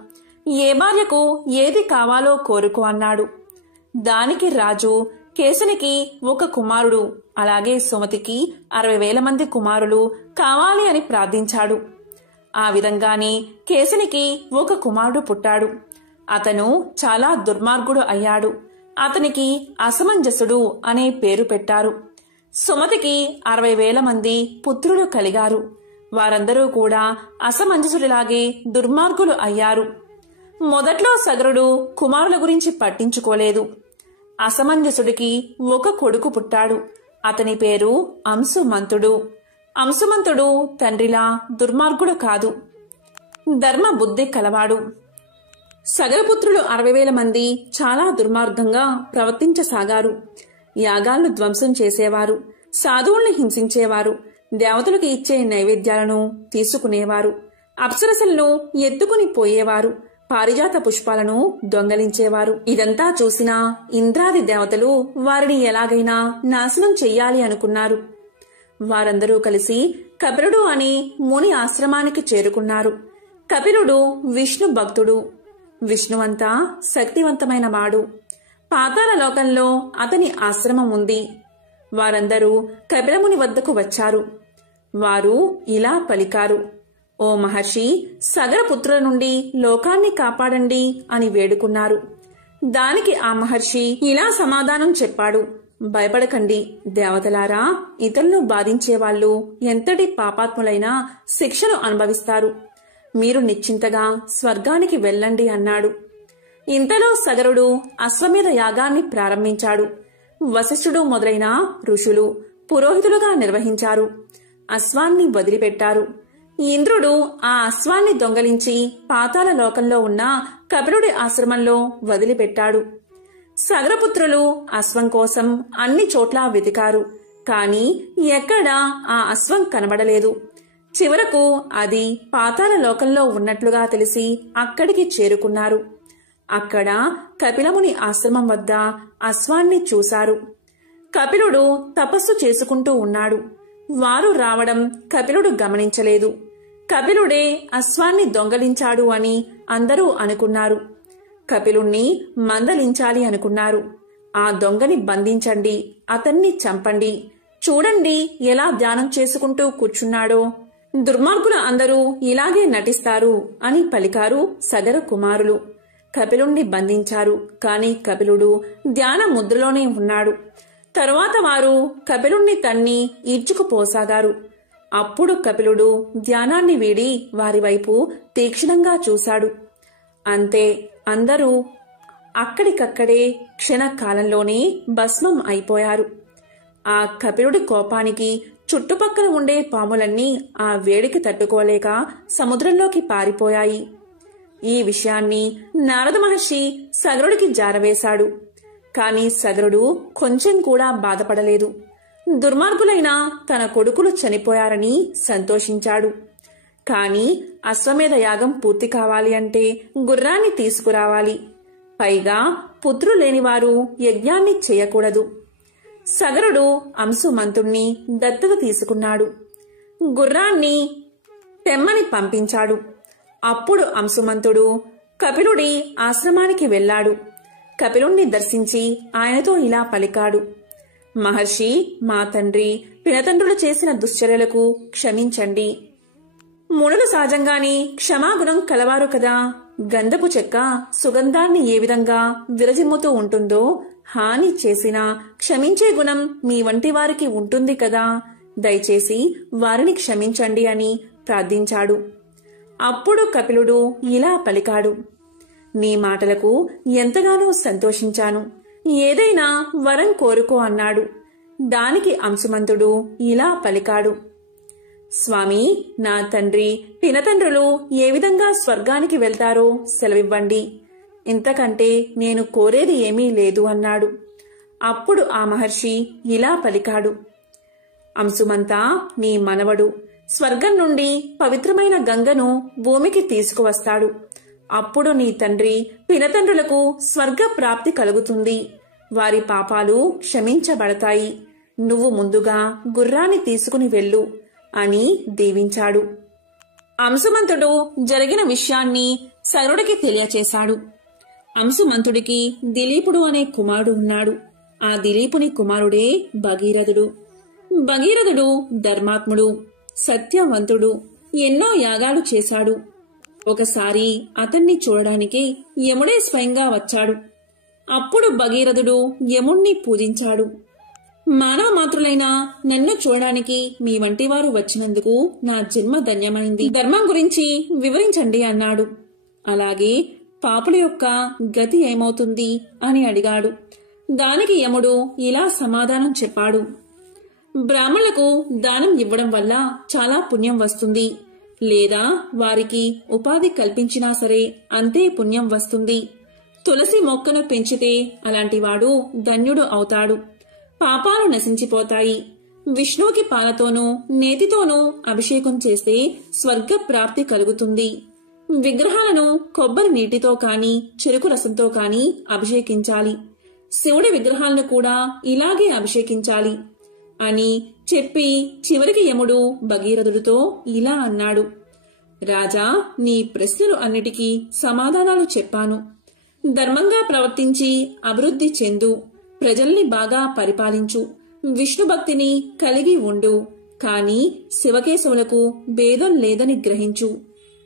ఏ భార్యకు ఏది కావాలో కోరుకో అన్నాడు. దానికి రాజు కేశనికి ఒక కుమారుడు, అలాగే సుమతికి 60,000 మంది కుమారులు కావాలి అని ప్రార్థించాడు. ఆ విధంగానే కేశనికి ఒక కుమారుడు పుట్టాడు. అతను చాలా దుర్మార్గుడు అయ్యాడు. అతనికి అసమంజసుడు అనే పేరు పెట్టారు. సుమతికి 60,000 మంది పుత్రులు కలిగారు. వారందరూ కూడా అసమంజసుడిలాగే దుర్మార్గులు అయ్యారు. మొదట్లో సగరుడు కుమారుల గురించి పట్టించుకోలేదు. అసమంజసుడికి ఒక కొడుకు పుట్టాడు. అతని పేరు అంశుమంతుడు. అంశుమంతుడు తండ్రిలా దుర్మార్గుడు కాదు, ధర్మ బుద్ధి కలవాడు. సగరపుత్రులు 60,000 మంది చాలా దుర్మార్గంగా ప్రవర్తించసాగారు. యాగాలను ధ్వంసం చేసేవారు, సాధువుల్ని హింసించేవారు, దేవతలకు ఇచ్చే నైవేద్యాలను తీసుకునేవారు, అప్సరసలను ఎత్తుకుని పోయేవారు, పారిజాత పుష్పాలను దొంగలించేవారు. ఇదంతా చూసిన ఇంద్రాది దేవతలు వారిని ఎలాగైనా నాశనం చెయ్యాలి అనుకున్నారు. వారందరూ కలిసి కపిలుడు అనే ముని ఆశ్రమానికి చేరుకున్నారు. కపిలుడు విష్ణు భక్తుడు. విష్ణువంతా శక్తివంతమైన వాడు. పాతాళ లోకంలో అతని ఆశ్రమం ఉంది. వారందరూ కపిలముని వద్దకు వచ్చారు. వారు ఇలా పలికారు, ఓ మహర్షి, సగరపుత్రుల నుండి లోకాన్ని కాపాడండి అని వేడుకున్నారు. దానికి ఆ మహర్షి ఇలా సమాధానం చెప్పాడు, భయపడకండి దేవతలారా, ఇతరులను బాధించేవాళ్లు ఎంతటి పాపాత్ములైనా శిక్షను అనుభవిస్తారు. మీరు నిశ్చింతగా స్వర్గానికి వెళ్ళండి అన్నాడు. ఇంతలో సగరుడు అశ్వమేధ యాగాన్ని ప్రారంభించాడు. వశిష్ఠుడు మొదలైన ఋషులు పురోహితులుగా నిర్వహించారు. అశ్వాన్ని వదిలిపెట్టారు. ఇంద్రుడు ఆ అశ్వాన్ని దొంగలించి పాతాళ లోకంలో ఉన్న కపిలుడి ఆశ్రమంలో వదిలిపెట్టాడు. సగరపుత్రులు అశ్వం కోసం అన్ని చోట్లా వెతికారు. కాని ఎక్కడా ఆ అశ్వం కనబడలేదు. చివరకు అది పాతాళ లోకంలో ఉన్నట్లుగా తెలిసి అక్కడికి చేరుకున్నారు. అక్కడ కపిలముని ఆశ్రమం వద్ద అశ్వాన్ని చూశారు. కపిలుడు తపస్సు చేసుకుంటూ ఉన్నాడు. వారు రావడం కపిలుడు గమనించలేదు. కపిలుడే అశ్వాన్ని దొంగలించాడు అని అందరూ అనుకున్నారు. కపిలుణ్ణి మందలించాలి అనుకున్నారు. ఆ దొంగని బంధించండి, అతన్ని చంపండి, చూడండి ఎలా ధ్యానం చేసుకుంటూ కూర్చున్నాడో. దుర్మార్గులు అందరూ ఇలాగే నటిస్తారు అని పలికారు సగర కుమారులు. కపిలుణ్ణి బంధించారు. కాని కపిలుడు ధ్యాన ముద్రలోనే ఉన్నాడు. తరువాత వారు కపిలుణ్ణి తన్ని ఈడ్చుకుపోసాగారు. అప్పుడు కపిలుడు ధ్యానాన్ని వీడి వారి వైపు తీక్షణంగా చూశాడు. అంతే, అందరూ అక్కడికక్కడే క్షణకాలంలోనే భస్మం అయిపోయారు. ఆ కపిలుడి కోపానికి చుట్టుపక్కల ఉండే పాములన్నీ ఆ వేడికి తట్టుకోలేక సముద్రంలోకి పారిపోయాయి. ఈ విషయాన్ని నారద మహర్షి సగరుడికి జారవేశాడు. కాని సగరుడు కొంచెం కూడా బాధపడలేదు. దుర్మార్గులైన తన కొడుకులు చనిపోయారని సంతోషించాడు. కాని అశ్వమేధ యాగం పూర్తి కావాలి అంటే గుర్రాన్ని తీసుకురావాలి. పైగా పుత్రులు లేనివారు యజ్ఞాన్ని చేయకూడదు. సగరుడు అంశుమంతుణ్ణి దత్తత తీసుకున్నాడు. గుర్రాన్ని తెమ్మని పంపించాడు. అప్పుడు అంశుమంతుడు కపిలుడి ఆశ్రమానికి వెళ్లాడు. కపిలుణ్ణి దర్శించి ఆయనతో ఇలా పలికాడు, మహర్షి, మా తండ్రి పినతండ్రులు చేసిన దుశ్చర్యలకు క్షమించండి. మునులు సహజంగానే క్షమాగుణం కలవారు కదా. గంధపు చెక్క సుగంధాన్ని ఏ విధంగా విరజిమ్ముతూ ఉంటుందో, హాని చేసినా క్షమించే గుణం మీ వంటి వారికి ఉంటుంది కదా. దయచేసి వారిని క్షమించండి అని ప్రార్థించాడు. అప్పుడు కపిలుడు ఇలా పలికాడు, నీ మాటలకు ఎంతగానో సంతోషించాను. ఏదైనా వరం కోరుకో అన్నాడు. దానికి అంశుమంతుడు ఇలా పలికాడు, స్వామి, నా తండ్రి పినతండ్రులు ఏ విధంగా స్వర్గానికి వెళ్తారో సెలవివ్వండి. ఇంతకంటే నేను కోరేది ఏమీ లేదు అన్నాడు. అప్పుడు ఆ మహర్షి ఇలా పలికాడు, అంశుమంతా, నీ మనవడు స్వర్గం నుండి పవిత్రమైన గంగను భూమికి తీసుకువస్తాడు. అప్పుడు నీ తండ్రి పినతండ్రులకు స్వర్గ ప్రాప్తి కలుగుతుంది. వారి పాపాలు క్షమించబడతాయి. నువ్వు ముందుగా గుర్రాన్ని తీసుకుని వెళ్ళు అని దీవించాడు. అంశుమంతుడు జరిగిన విషయాన్ని సగరుడికి తెలియచేశాడు. అంశుమంతుడికి దిలీపుడు అనే కుమారుడు ఉన్నాడు. ఆ దిలీపుని కుమారుడే భగీరథుడు. భగీరథుడు ధర్మాత్ముడు, సత్యవంతుడు, ఎన్నో యాగాలు చేశాడు. ఒకసారి అతన్ని చూడడానికి యముడే స్వయంగా వచ్చాడు. అప్పుడు భగీరథుడు యముణ్ణి పూజించాడు. మానవ మాతృలైన నన్ను చూడడానికి మీ వంటి వారు వచ్చినందుకు నా జన్మ ధన్యమైంది. ధర్మం గురించి వివరించండి అన్నాడు. అలాగే పాపుల యొక్క గతి ఏమవుతుంది అని అడిగాడు. దానికి యముడు ఇలా సమాధానం చెప్పాడు. బ్రాహ్మణులకు దానం ఇవ్వడం వల్ల చాలా పుణ్యం వస్తుంది, లేదా వారికి ఉపాధి కల్పించినా సరే అంతే పుణ్యం వస్తుంది. తులసి మొక్కను పెంచితే అలాంటివాడు ధన్యుడు అవుతాడు. పాపాలు నశించిపోతాయి. విష్ణువుకి పాలతోనూ నేతితోనూ అభిషేకం చేస్తే స్వర్గ ప్రాప్తి కలుగుతుంది. విగ్రహాలను కొబ్బరి నీటితో కాని చెరుకు రసంతో కాని అభిషేకించాలి. శివుడి విగ్రహాలను కూడా ఇలాగే అభిషేకించాలి అని చెప్పి చివరికి యముడు భగీరథుడితో ఇలా అన్నాడు. రాజా, నీ ప్రశ్నలు అన్నిటికీ సమాధానాలు చెప్పాను. ధర్మంగా ప్రవర్తించి అభివృద్ధి చెందు, ప్రజల్ని బాగా పరిపాలించు, విష్ణు భక్తిని కలిగి ఉండు. కాని శివకేశవులకు భేదం లేదని గ్రహించు.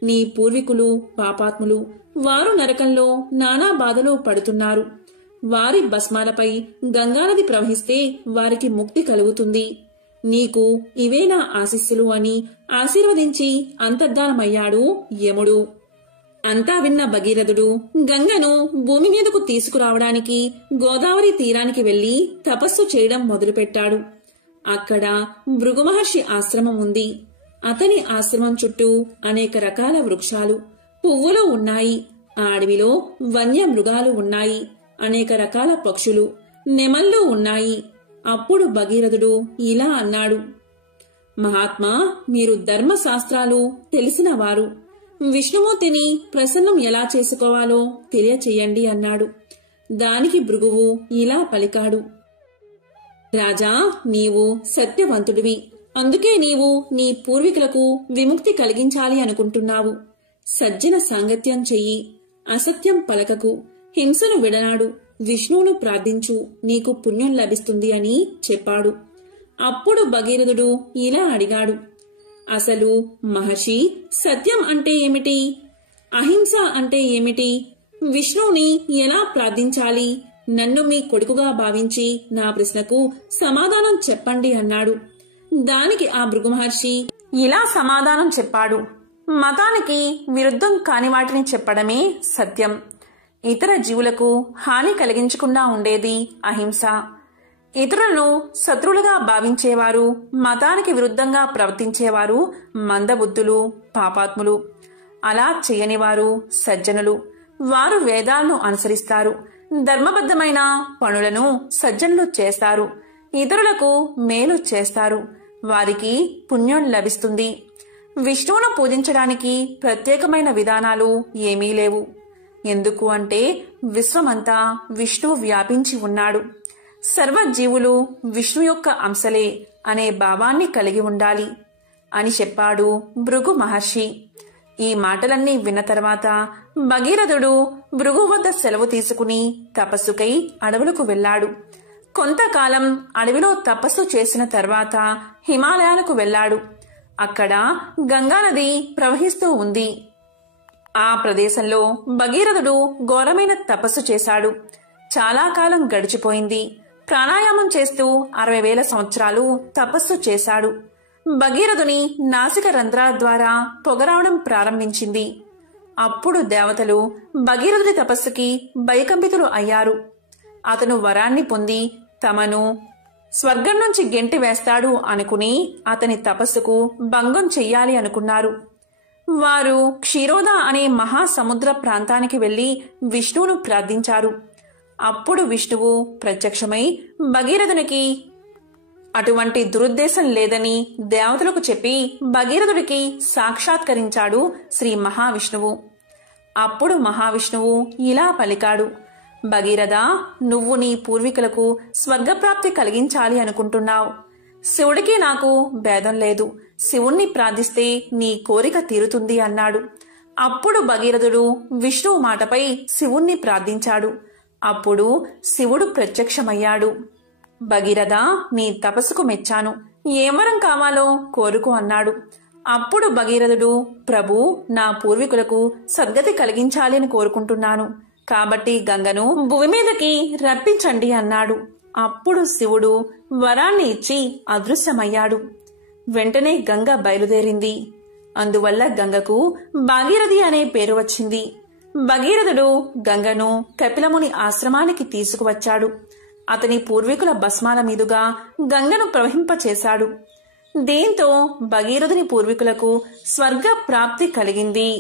నీ పూర్వీకులు పాపాత్ములు, వారు నరకంలో నానా బాధలు పడుతున్నారు. వారి భస్మాలపై గంగానది ప్రవహిస్తే వారికి ముక్తి కలుగుతుంది. నీకు ఇవే నా ఆశీస్సులు అని ఆశీర్వదించి అంతర్ధానమయ్యాడు యముడు. అంతా విన్న భగీరథుడు గంగను భూమి మీదకు తీసుకురావడానికి గోదావరి తీరానికి వెళ్లి తపస్సు చేయడం మొదలుపెట్టాడు. అక్కడ భృగు మహర్షి ఆశ్రమం ఉంది. అతని ఆశ్రమం చుట్టూ అనేక రకాల వృక్షాలు, పువ్వులు ఉన్నాయి. ఆ అడవిలో వన్య మృగాలు ఉన్నాయి. అనేక రకాల పక్షులు, నెమళ్ళు ఉన్నాయి. అప్పుడు భగీరథుడు ఇలా అన్నాడు. మహాత్మా, మీరు ధర్మశాస్త్రాలు తెలిసినవారు. విష్ణుమూర్తిని ప్రసన్నం ఎలా చేసుకోవాలో తెలియచేయండి అన్నాడు. దానికి భృగువు ఇలా పలికాడు. రాజా, నీవు సత్యవంతుడివి. అందుకే నీవు నీ పూర్వీకులకు విముక్తి కలిగించాలి అనుకుంటున్నావు. సజ్జన సాంగత్యం చెయ్యి, అసత్యం పలకకు, హింసను విడనాడు, విష్ణువును ప్రార్థించు, నీకు పుణ్యం లభిస్తుంది అని చెప్పాడు. అప్పుడు భగీరథుడు ఇలా అడిగాడు. అసలు మహర్షి, సత్యం అంటే ఏమిటి? అహింస అంటే ఏమిటి? విష్ణువుని ఎలా ప్రార్థించాలి? నన్ను మీ కొడుకుగా భావించి నా ప్రశ్నకు సమాధానం చెప్పండి అన్నాడు. దానికి ఆ భృగు మహర్షి ఇలా సమాధానం చెప్పాడు. మతానికి విరుద్ధం కాని వాటిని చెప్పడమే సత్యం. ఇతర జీవులకు హాని కలిగించకుండా ఉండేది అహింస. ఇతరులను శత్రులుగా భావించేవారు, మతానికి విరుద్ధంగా ప్రవర్తించేవారు మందబుద్ధులు, పాపాత్ములు. అలా చేయనివారు సజ్జనులు. వారు వేదాలను అనుసరిస్తారు. ధర్మబద్ధమైన పనులను సజ్జనులు చేస్తారు. ఇతరులకు మేలు చేస్తారు. వారికి పుణ్యం లభిస్తుంది. విష్ణువును పూజించడానికి ప్రత్యేకమైన విధానాలు ఏమీ లేవు. ఎందుకు అంటే విశ్వమంతా విష్ణువు వ్యాపించి ఉన్నాడు. సర్వజీవులు విష్ణు యొక్క అంశలే అనే భావాన్ని కలిగి ఉండాలి అని చెప్పాడు భృగు మహర్షి. ఈ మాటలన్నీ విన్న తర్వాత భగీరథుడు భృగు వద్ద సెలవు తీసుకుని తపస్సుకై అడవులకు వెళ్లాడు. కొంతకాలం అడవిలో తపస్సు చేసిన తర్వాత హిమాలయాలకు వెళ్లాడు. అక్కడ గంగానది ప్రవహిస్తూ ఉంది. ఆ ప్రదేశంలో భగీరథుడు ఘోరమైన తపస్సు చేశాడు. చాలా కాలం గడిచిపోయింది. ప్రాణాయామం చేస్తూ 60,000 సంవత్సరాలు తపస్సు చేశాడు. భగీరథుని నాసిక రంధ్రాల ద్వారా పొగరావడం ప్రారంభించింది. అప్పుడు దేవతలు భగీరథుడి తపస్సుకి భయకంపితులు అయ్యారు. అతను వరాన్ని పొంది తమను స్వర్గం నుంచి గెంటి వేస్తాడు అనుకుని అతని తపస్సుకు భంగం చెయ్యాలి అనుకున్నారు. వారు క్షీరోద అనే మహాసముద్ర ప్రాంతానికి వెళ్లి విష్ణువును ప్రార్థించారు. అప్పుడు విష్ణువు ప్రత్యక్షమై భగీరథునికి అటువంటి దురుద్దేశం లేదని దేవతలకు చెప్పి భగీరథుడికి సాక్షాత్కరించాడు శ్రీ మహావిష్ణువు. అప్పుడు మహావిష్ణువు ఇలా పలికాడు. భగీరథ, నువ్వు నీ పూర్వీకులకు స్వర్గప్రాప్తి కలిగించాలి అనుకుంటున్నావు. శివుడికి నాకు భేదం లేదు. శివుణ్ణి ప్రార్థిస్తే నీ కోరిక తీరుతుంది అన్నాడు. అప్పుడు భగీరథుడు విష్ణువు మాటపై శివుణ్ణి ప్రార్థించాడు. అప్పుడు శివుడు ప్రత్యక్షమయ్యాడు. భగీరథ, నీ తపస్సుకు మెచ్చాను. ఏ వరం కావాలో కోరుకు అన్నాడు. అప్పుడు భగీరథుడు, ప్రభు, నా పూర్వీకులకు సద్గతి కలిగించాలి అని కోరుకుంటున్నాను. కాబట్టి గంగను భూమి మీదకి రప్పించండి అన్నాడు. అప్పుడు శివుడు వరాన్ని ఇచ్చి అదృశ్యమయ్యాడు. వెంటనే గంగ బయలుదేరింది. అందువల్ల గంగకు భాగీరథి అనే పేరు వచ్చింది. భగీరథుడు గంగను కపిలముని ఆశ్రమానికి తీసుకువచ్చాడు. అతని పూర్వీకుల భస్మాల మీదుగా గంగను ప్రవహింపచేశాడు. దీంతో భగీరథుని పూర్వీకులకు స్వర్గ ప్రాప్తి కలిగింది.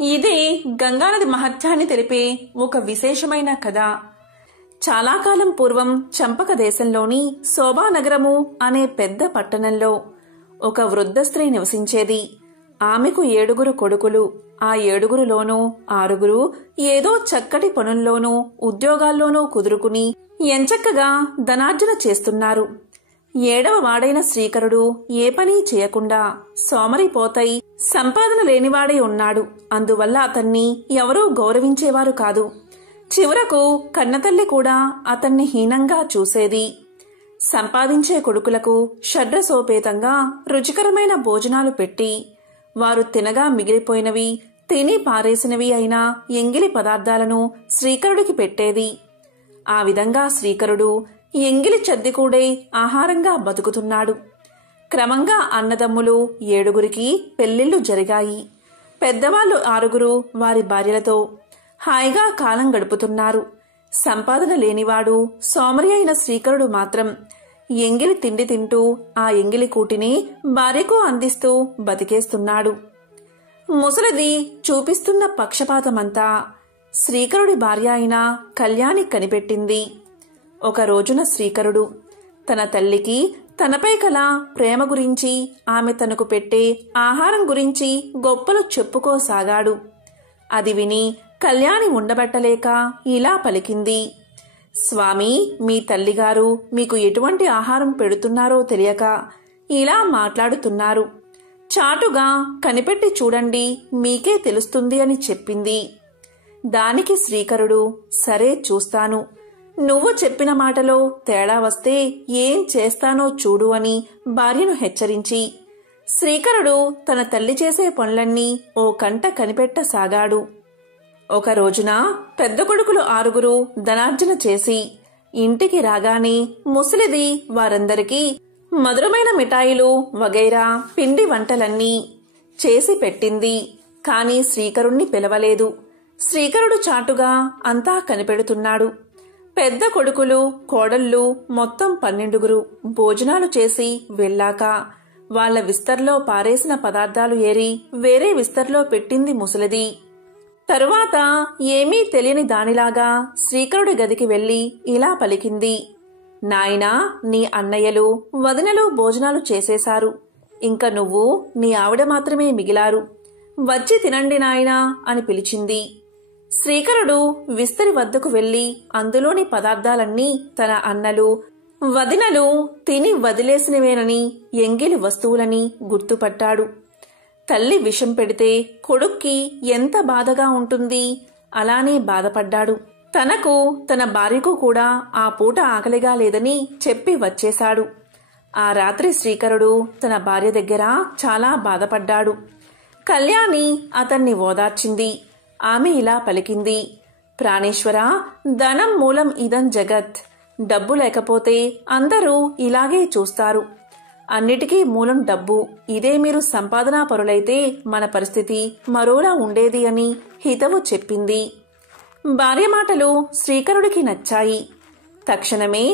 ఇదే గంగానది మహత్యాన్ని తెలిపే ఒక విశేషమైన కథ. చాలా కాలం పూర్వం చంపక దేశంలోని శోభానగరము అనే పెద్ద పట్టణంలో ఒక వృద్ధ స్త్రీ నివసించేది. ఆమెకు 7 కొడుకులు. ఆ 7లోనూ 6 ఏదో చక్కటి పనుల్లోనూ ఉద్యోగాల్లోనూ కుదురుకుని ఎంచక్కగా ధనార్జన చేస్తున్నారు. 7వ వాడైన శ్రీకరుడు ఏ పని చేయకుండా సోమరిపోతై సంపాదన లేనివాడై ఉన్నాడు. అందువల్ల అతన్ని ఎవరూ గౌరవించేవారు కాదు. చివరకు కన్నతల్లి కూడా అతన్ని హీనంగా చూసేది. సంపాదించే కొడుకులకు షడ్రసోపేతంగా రుచికరమైన భోజనాలు పెట్టి వారు తినగా మిగిలిపోయినవి, తిని పారేసినవి అయిన ఎంగిలి పదార్థాలను శ్రీకరుడికి పెట్టేది. ఆ విధంగా శ్రీకరుడు ఎంగిలి చద్దికూడే ఆహారంగా బతుకుతున్నాడు. క్రమంగా అన్నదమ్ములు 7 పెళ్లిళ్లు జరిగాయి. పెద్దవాళ్లు 6 వారి భార్యలతో హాయిగా కాలం గడుపుతున్నారు. సంపాదన లేనివాడు సోమరి అయిన శ్రీకరుడు మాత్రం ఎంగిలి తిండి తింటూ ఆ ఎంగిలి కూటిని భార్యకు అందిస్తూ బతికేస్తున్నాడు. ముసలిది చూపిస్తున్న పక్షపాతమంతా శ్రీకరుడి భార్య అయిన కళ్యాణి కనిపెట్టింది. ఒక రోజున శ్రీకరుడు తన తల్లికి తనపై కల ప్రేమ గురించి, ఆమె తనకు పెట్టే ఆహారం గురించి గొప్పలు చెప్పుకోసాగాడు. అది విని కళ్యాణి ఉండబట్టలేక ఇలా పలికింది, స్వామి, మీ తల్లిగారు మీకు ఎటువంటి ఆహారం పెడుతున్నారో తెలియక ఇలా మాట్లాడుతున్నారు. చాటుగా కనిపెట్టి చూడండి, మీకే తెలుస్తుంది అని చెప్పింది. దానికి శ్రీకరుడు, సరే చూస్తాను, నువ్వు చెప్పిన మాటలో తేడా వస్తే ఏం చేస్తానో చూడు అని భార్యను హెచ్చరించి శ్రీకరుడు తన తల్లి చేసే పనులన్నీ ఓ కంట కనిపెట్టసాగాడు. ఒక రోజున పెద్ద కొడుకులు 6 ధనార్జన చేసి ఇంటికి రాగానే ముసలిది వారందరికీ మధురమైన మిఠాయిలు వగైరా పిండి వంటలన్నీ చేసి పెట్టింది. కాని శ్రీకరుణ్ణి పిలవలేదు. శ్రీకరుడు చాటుగా అంతా కనిపెడుతున్నాడు. పెద్ద కొడుకులు కోడళ్ళు మొత్తం 12 భోజనాలు చేసి వెళ్ళాక వాళ్ల విస్తర్లో పారేసిన పదార్థాలు ఏరి వేరే విస్తర్లో పెట్టింది ముసలిది. తరువాత ఏమీ తెలియని దానిలాగా శ్రీకరుడి గదికి వెళ్లి ఇలా పలికింది, నాయనా, నీ అన్నయ్యలు వదినలు భోజనాలు చేసేశారు. ఇంక నువ్వు నీ ఆవిడ మాత్రమే మిగిలారు. వచ్చి తినండి నాయనా అని పిలిచింది. శ్రీకరుడు విస్తరి వద్దకు వెళ్లి అందులోని పదార్థాలన్నీ తన అన్నలు వదినలు తిని వదిలేసినవేనని ఎంగిలి వస్తువులని గుర్తుపట్టాడు. తల్లి విషం పెడితే కొడుక్కి ఎంత బాధగా ఉంటుంది, అలానే బాధపడ్డాడు. తనకు తన భార్యకు కూడా ఆ పూట ఆకలిగా లేదని చెప్పి వచ్చేశాడు. ఆ రాత్రి శ్రీకరుడు తన భార్య దగ్గర చాలా బాధపడ్డాడు. కళ్యాణి అతన్ని ఓదార్చింది. ఆమె ఇలా పలికింది, ప్రాణేశ్వర, ధనం మూలం ఇదం జగత్. డబ్బు లేకపోతే అందరూ ఇలాగే చూస్తారు. అన్నిటికీ మూలం డబ్బు. ఇదే మీరు సంపాదనా పరులైతే మన పరిస్థితి మరోలా ఉండేది అని హితవు చెప్పింది. భార్య మాటలు శ్రీకరుడికి నచ్చాయి. తక్షణమే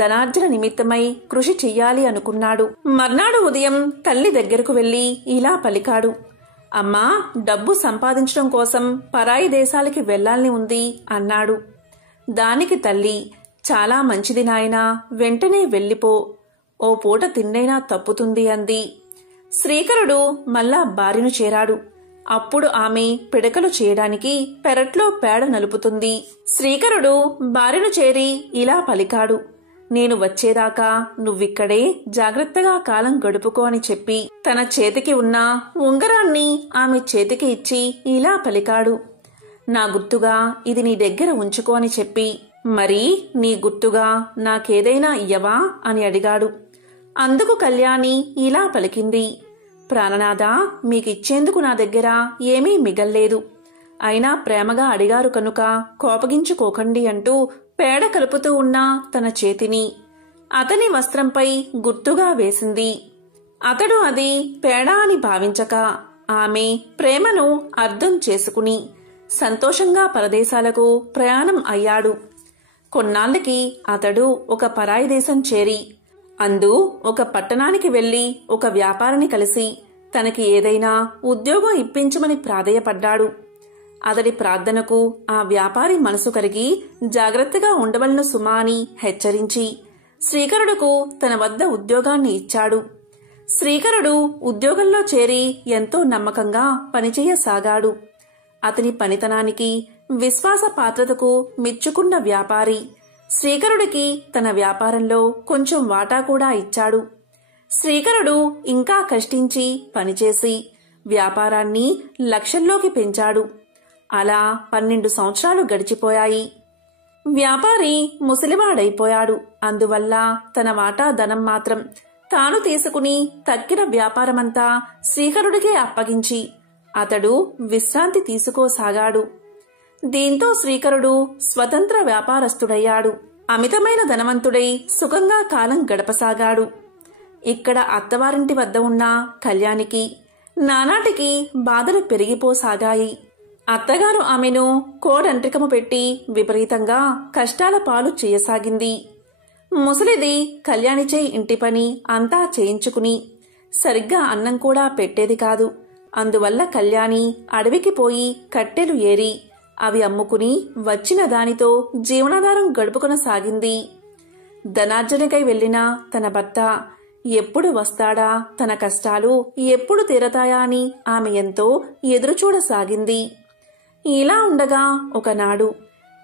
ధనార్జన నిమిత్తమై కృషి చెయ్యాలి అనుకున్నాడు. మర్నాడు ఉదయం తల్లి దగ్గరకు వెళ్లి ఇలా పలికాడు, అమ్మా, డబ్బు సంపాదించడం కోసం పరాయి దేశాలకి వెళ్లాలని ఉంది అన్నాడు. దానికి తల్లి, చాలా మంచిది నాయనా, వెంటనే వెళ్ళిపో, ఓ పూట తిన్నైనా తప్పుతుంది అంది. శ్రీకరుడు మళ్ళా భార్యను చేరాడు. అప్పుడు ఆమె పిడకలు చేయడానికి పెరట్లో పేడ నలుపుతుంది. శ్రీకరుడు భార్యను చేరి ఇలా పలికాడు, నేను వచ్చేదాకా నువ్విక్కడే జాగ్రత్తగా కాలం గడుపుకో అని చెప్పి తన చేతికి ఉన్న ఉంగరాన్ని ఆమె చేతికి ఇచ్చి ఇలా పలికాడు, నా గుర్తుగా ఇది నీ దగ్గర ఉంచుకో అని చెప్పి, మరి నీ గుర్తుగా నాకేదైనా ఇయ్యవా అని అడిగాడు. అందుకు కళ్యాణి ఇలా పలికింది, ప్రాణనాథ, మీకిచ్చేందుకు నా దగ్గర ఏమీ మిగల్లేదు. అయినా ప్రేమగా అడిగారు కనుక కోపగించుకోకండి అంటూ పేడ కలుపుతూ ఉన్న తన చేతిని అతని వస్త్రంపై గుర్తుగా వేసింది. అతడు అది పేడ అని భావించక ఆమె ప్రేమను అర్థం చేసుకుని సంతోషంగా పరదేశాలకు ప్రయాణం అయ్యాడు. కొన్నాళ్ళకి అతడు ఒక పరాయి దేశం చేరి అందు ఒక పట్టణానికి వెళ్లి ఒక వ్యాపారిని కలిసి తనకి ఏదైనా ఉద్యోగం ఇప్పించమని ప్రాధేయపడ్డాడు. అతడి ప్రార్థనకు ఆ వ్యాపారి మనసు కరిగి జాగ్రత్తగా ఉండవలను సుమా అని హెచ్చరించి శ్రీకరుడుకు తన వద్ద ఉద్యోగాన్ని ఇచ్చాడు. శ్రీకరుడు ఉద్యోగంలో చేరి ఎంతో నమ్మకంగా పనిచేయసాగాడు. అతని పనితనానికి విశ్వాస పాత్రతకు మెచ్చుకున్న వ్యాపారి శ్రీకరుడికి తన వ్యాపారంలో కొంచెం వాటా కూడా ఇచ్చాడు. శ్రీకరుడు ఇంకా కష్టించి పనిచేసి వ్యాపారాన్ని లక్షల్లోకి పెంచాడు. అలా 12 సంవత్సరాలు గడిచిపోయాయి. వ్యాపారి ముసలివాడైపోయాడు. అందువల్ల తన వాటా ధనం మాత్రం తాను తీసుకుని తక్కిన వ్యాపారమంతా శ్రీకరుడికే అప్పగించి అతడు విశ్రాంతి తీసుకోసాగాడు. దీంతో శ్రీకరుడు స్వతంత్ర వ్యాపారస్తుడయ్యాడు. అమితమైన ధనవంతుడై సుఖంగా కాలం గడపసాగాడు. ఇక్కడ అత్తవారింటి వద్ద ఉన్న కళ్యాణికి నానాటికి బాధలు పెరిగిపోసాగాయి. అత్తగారు ఆమెను కోడంట్రికము పెట్టి విపరీతంగా కష్టాల పాలు చేయసాగింది. ముసలిది కళ్యాణిచే ఇంటి పని అంతా చేయించుకుని సరిగ్గా అన్నం కూడా పెట్టేది కాదు. అందువల్ల కళ్యాణి అడవికి పోయి కట్టెలు ఏరి అవి అమ్ముకుని వచ్చిన దానితో జీవనాధారం గడుపుకొనసాగింది. ధనార్జనకై వెళ్లిన తన భర్త ఎప్పుడు వస్తాడా, తన కష్టాలు ఎప్పుడు తీరతాయా అని ఆమె ఎంతో ఎదురుచూడసాగింది. ఇలా ఉండగా ఒకనాడు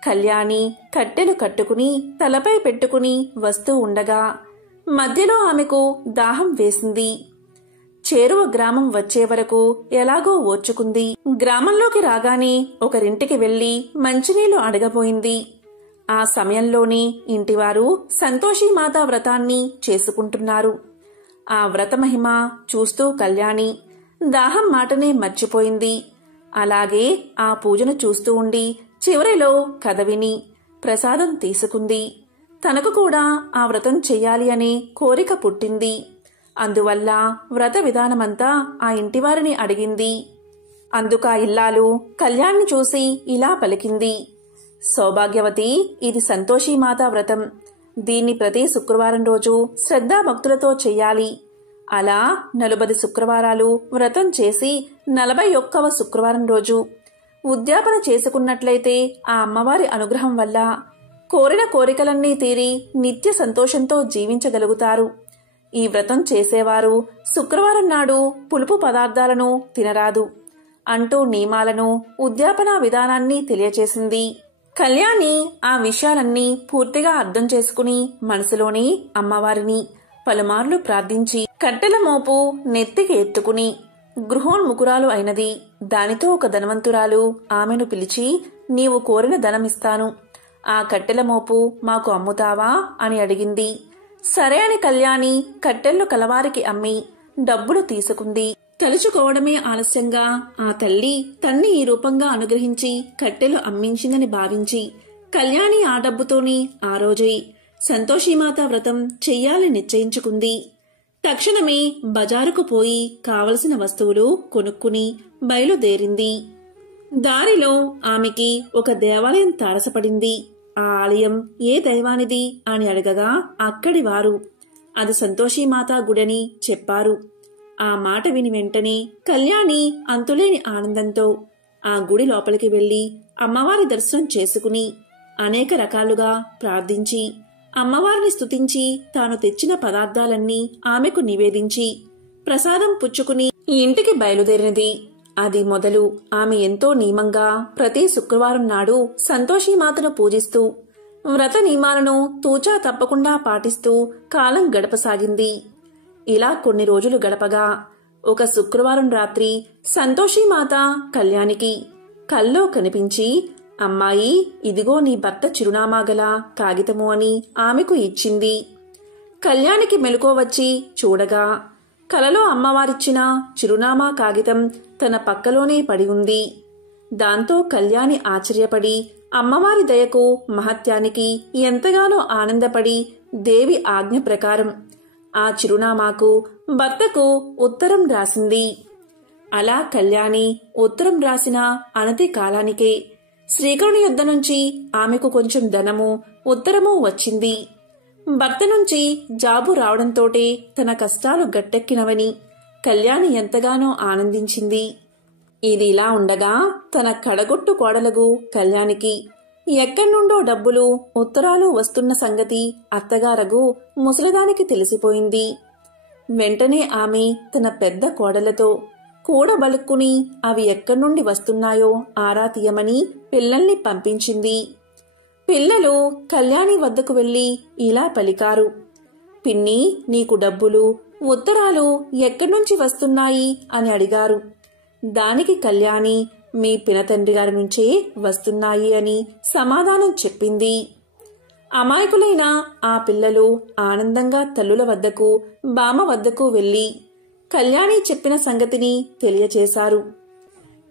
కళ్యాణి కట్టెలు కట్టుకుని తలపై పెట్టుకుని వస్తూ ఉండగా మధ్యలో ఆమెకు దాహం వేసింది. చేరువ గ్రామం వచ్చే వరకు ఎలాగో ఓర్చుకుంది. గ్రామంలోకి రాగానే ఒకరింటికి వెళ్లి మంచినీళ్లు అడగబోయింది. ఆ సమయంలోనే ఇంటివారు సంతోషీమాత వ్రతాన్ని చేసుకుంటున్నారు. ఆ వ్రత మహిమ చూస్తూ కళ్యాణి దాహం మాటనే మర్చిపోయింది. అలాగే ఆ పూజను చూస్తూ ఉండి చివరిలో కథ విని ప్రసాదం తీసుకుంది. తనకు కూడా ఆ వ్రతం చెయ్యాలి అనే కోరిక పుట్టింది. అందువల్ల వ్రత విధానమంతా ఆ ఇంటివారిని అడిగింది. అందుకా ఇల్లాలు కళ్యాణ్ని చూసి ఇలా పలికింది, సౌభాగ్యవతి, ఇది సంతోషీమాత వ్రతం. దీన్ని ప్రతి శుక్రవారం రోజు శ్రద్ధాభక్తులతో చెయ్యాలి. అలా 40 శుక్రవారాలు వ్రతం చేసి 41వ శుక్రవారం రోజు ఉద్యాపన చేసుకున్నట్లయితే ఆ అమ్మవారి అనుగ్రహం వల్ల కోరిన కోరికలన్నీ తీరి నిత్య సంతోషంతో జీవించగలుగుతారు. ఈ వ్రతం చేసేవారు శుక్రవారం నాడు పులుపు పదార్థాలను తినరాదు అంటూ నియమాలను, ఉద్యాపన విధానాన్ని తెలియచేసింది. కళ్యాణి ఆ విషయాలన్నీ పూర్తిగా అర్థం చేసుకుని మనసులోని అమ్మవారిని పలుమార్లు ప్రార్థించి కట్టెల మోపు నెత్తికి ఎత్తుకుని గృహోన్ముఖురాలు అయినది. దానితో ఒక ధనవంతురాలు ఆమెను పిలిచి, నీవు కోరిన ధనమిస్తాను, ఆ కట్టెల మోపు మాకు అమ్ముతావా అని అడిగింది. సరే అని కళ్యాణి కట్టెళ్లు కలవారికి అమ్మి డబ్బులు తీసుకుంది. తలుచుకోవడమే ఆలస్యంగా ఆ తల్లి తన్ని ఈ రూపంగా అనుగ్రహించి కట్టెలు అమ్మించిందని భావించి కళ్యాణి ఆ డబ్బుతోని ఆ రోజై సంతోషీమాత వ్రతం చెయ్యాలని నిశ్చయించుకుంది. తక్షణమే బజారుకు పోయి కావలసిన వస్తువులు కొనుక్కుని బయలుదేరింది. దారిలో ఆమెకి ఒక దేవాలయం తారసపడింది. ఆ ఆలయం ఏ దైవానిది అని అడగగా అక్కడి వారు అది సంతోషీమాత గుడని చెప్పారు. ఆ మాట విని వెంటనే కళ్యాణి అంతులేని ఆనందంతో ఆ గుడి లోపలికి వెళ్లి అమ్మవారి దర్శనం చేసుకుని అనేక రకాలుగా ప్రార్థించి అమ్మవారిని స్తుతించి తాను తెచ్చిన పదార్థాలన్నీ ఆమెకు నివేదించి ప్రసాదం పుచ్చుకుని ఇంటికి బయలుదేరినది. అది మొదలు ఆమె ఎంతో నియమంగా ప్రతి శుక్రవారం నాడు సంతోషీమాతను పూజిస్తూ వ్రత నియమాలను తూచా తప్పకుండా పాటిస్తూ కాలం గడపసాగింది. ఇలా కొన్ని రోజులు గడపగా ఒక శుక్రవారం రాత్రి సంతోషీమాత కళ్యాణికి కల్లో కనిపించి, అమ్మాయి, ఇదిగో నీ భర్త చిరునామా గల కాగితము అని ఆమెకు ఇచ్చింది. కళ్యాణికి మెలకువ వచ్చి చూడగా కలలో అమ్మవారిచ్చిన చిరునామా కాగితం తన పక్కలోనే పడి ఉంది. దాంతో కళ్యాణి ఆశ్చర్యపడి అమ్మవారి దయకు మహత్యానికి ఎంతగానో ఆనందపడి దేవి ఆజ్ఞ ప్రకారం ఆ చిరునామాకు భర్తకు ఉత్తరం రాసింది. అలా కళ్యాణి ఉత్తరం రాసిన అనతి కాలానికే శ్రీకరుని యొద్ద నుంచి ఆమెకు కొంచెం ధనము ఉత్తరము వచ్చింది. భర్త నుంచి జాబు రావడంతోటే తన కష్టాలు గట్టెక్కినవని కళ్యాణి ఎంతగానో ఆనందించింది. ఇది ఇలా ఉండగా తన కడగొట్టు కోడలగు కళ్యాణికి ఎక్కడ్నుండో డబ్బులు ఉత్తరాలు వస్తున్న సంగతి అత్తగారగు ముసలిదానికి తెలిసిపోయింది. వెంటనే ఆమె తన పెద్ద కోడలతో కూడబలుక్కుని అవి ఎక్కడ్నుండి వస్తున్నాయో ఆరా తీయమని పిల్లల్ని పంపించింది. పిల్లలు కళ్యాణి వద్దకు వెళ్లి ఇలా పలికారు, పిన్ని, నీకు డబ్బులు ఉత్తరాలు ఎక్కడ్నుంచి వస్తున్నాయి అని అడిగారు. దానికి కళ్యాణి మీ పినతండ్రి గారి నుంచే వస్తున్నాయి అని సమాధానం చెప్పింది. అమాయకులైన ఆ పిల్లలు ఆనందంగా తల్లుల వద్దకు బామ వద్దకు వెళ్లి కళ్యాణి చెప్పిన సంగతిని తెలియచేశారు.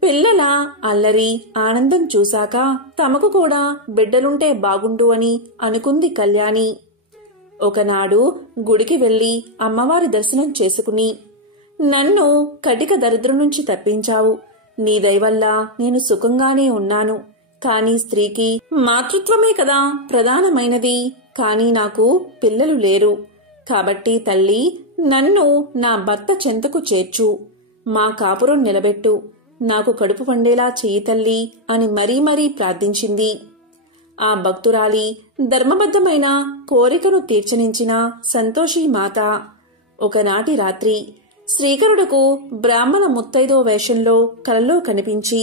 పిల్లల అల్లరి ఆనందం చూశాక తమకు కూడా బిడ్డలుంటే బాగుండు అని అనుకుంది కళ్యాణి. ఒకనాడు గుడికి వెళ్లి అమ్మవారి దర్శనం చేసుకుని, నన్ను కటిక దరిద్రం నుంచి తప్పించావు, నీ దయవల్ల నేను సుఖంగానే ఉన్నాను. కాని స్త్రీకి మాతృత్వమే కదా ప్రధానమైనది. కాని నాకు పిల్లలు లేరు. కాబట్టి తల్లి, నన్ను నా భర్త చెంతకు చేర్చు, మా కాపురం నిలబెట్టు, నాకు కడుపు పండేలా చెయ్యి తల్లి అని మరీ మరీ ప్రార్థించింది. ఆ భక్తురాలి ధర్మబద్ధమైన కోరికను తీర్చనించిన సంతోషి మాత ఒకనాటి రాత్రి శ్రీకరుడుకు బ్రాహ్మణ ముత్తైదో వేషంలో కలలో కనిపించి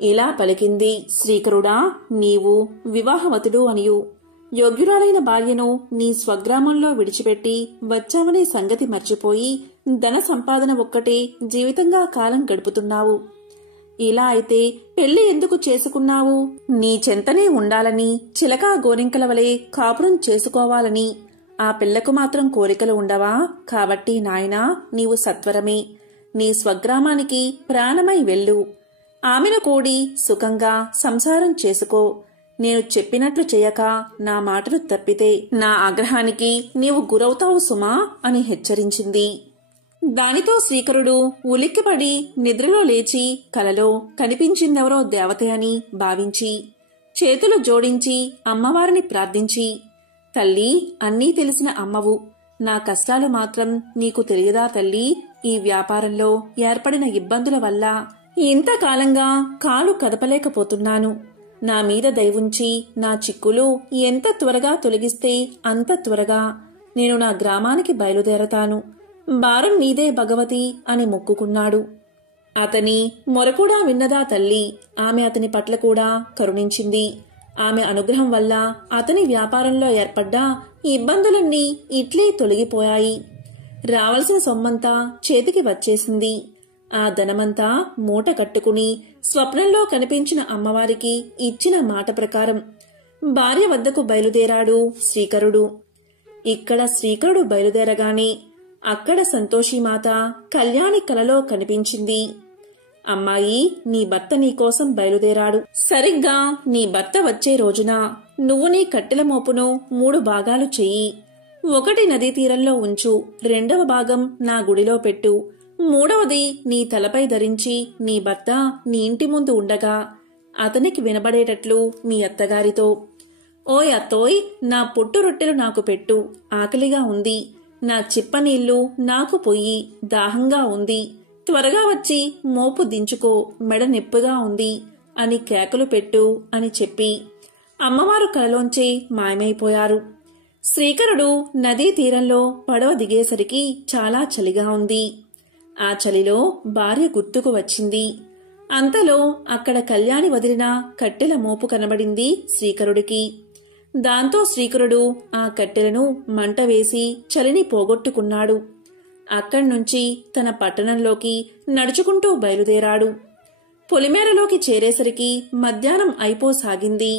ఇలా పలికింది, శ్రీకరుడా, నీవు వివాహవతుడు అనియు యోగ్యురాలైన భార్యను నీ స్వగ్రామంలో విడిచిపెట్టి వచ్చావనే సంగతి మర్చిపోయి ధన సంపాదన ఒక్కటే జీవితంగా కాలం గడుపుతున్నావు. ఇలా అయితే పెళ్లి ఎందుకు చేసుకున్నావు? నీ చెంతనే ఉండాలని, చిలకా గోరింకల వలె కాపురం చేసుకోవాలని ఆ పిల్లకు మాత్రం కోరికలు ఉండవా? కాబట్టి నాయనా, నీవు సత్వరమే నీ స్వగ్రామానికి ప్రాణమై వెళ్ళు. ఆమెను కూడి సుఖంగా సంసారం చేసుకో. నేను చెప్పినట్లు చేయక నా మాటలు తప్పితే నా ఆగ్రహానికి నీవు గురవుతావు సుమా అని హెచ్చరించింది. దానితో శ్రీకరుడు ఉలిక్కిపడి నిద్రలో లేచి కలలో కనిపించిందెవరో దేవతే అని భావించి చేతులు జోడించి అమ్మవారిని ప్రార్థించి, తల్లి, అన్నీ తెలిసిన అమ్మవు, నా కష్టాలు మాత్రం నీకు తెలియదా తల్లి? ఈ వ్యాపారంలో ఏర్పడిన ఇబ్బందుల వల్ల ఇంతకాలంగా కాలు కదపలేకపోతున్నాను. నా మీద దయవుంచి నా చిక్కులు ఎంత త్వరగా తొలగిస్తే అంత త్వరగా నేను నా గ్రామానికి బయలుదేరతాను. భారం నీదే భగవతి అని మొక్కుకున్నాడు. అతని మొరకూడా విన్నదా తల్లి. ఆమె అతని పట్ల కూడా కరుణించింది. ఆమె అనుగ్రహం వల్ల అతని వ్యాపారంలో ఏర్పడ్డ ఇబ్బందులన్నీ ఇట్లే తొలగిపోయాయి. రావలసిన సొమ్మంతా చేతికి వచ్చేసింది. ఆ ధనమంతా మూట కట్టుకుని స్వప్నంలో కనిపించిన అమ్మవారికి ఇచ్చిన మాట ప్రకారం భార్య వద్దకు బయలుదేరాడు శ్రీకరుడు. ఇక్కడ శ్రీకరుడు బయలుదేరగానే అక్కడ సంతోషిమాత కళ్యాణి కలలో కనిపించింది. అమ్మాయి, నీ భర్త నీకోసం బయలుదేరాడు. సరిగ్గా నీ భర్త వచ్చే రోజున నువ్వు నీ కట్టెల మోపును 3 భాగాలు చెయ్యి. 1 నదీ తీరంలో ఉంచు, 2వ భాగం నా గుడిలో పెట్టు, 3వది నీ తలపై ధరించి నీ భర్త నీ ఇంటి ముందు ఉండగా అతనికి వినబడేటట్లు మీ అత్తగారితో, ఓయ్ అత్తోయ్, నా పొట్టు రొట్టెలు నాకు పెట్టు, ఆకలిగా ఉంది, నా చిప్ప నీళ్లు నాకు పొయ్యి, దాహంగా ఉంది, త్వరగా వచ్చి మోపు దించుకో, మెడ నొప్పిగా ఉంది అని కేకలు పెట్టు అని చెప్పి అమ్మవారు కలలోంచి మాయమైపోయారు. శ్రీకరుడు నదీ తీరంలో పడవ దిగేసరికి చాలా చలిగా ఉంది. ఆ చలిలో భార్య గుర్తుకు వచ్చింది. అంతలో అక్కడ కళ్యాణి వదిలిన కట్టెల మోపు కనబడింది శ్రీకరుడికి. దాంతో శ్రీకరుడు ఆ కట్టెలను మంట వేసి చలిని పోగొట్టుకున్నాడు. అక్కడ్నుంచి తన పట్టణంలోకి నడుచుకుంటూ బయలుదేరాడు. పొలిమేరలోకి చేరేసరికి మధ్యాహ్నం అయిపోసాగింది.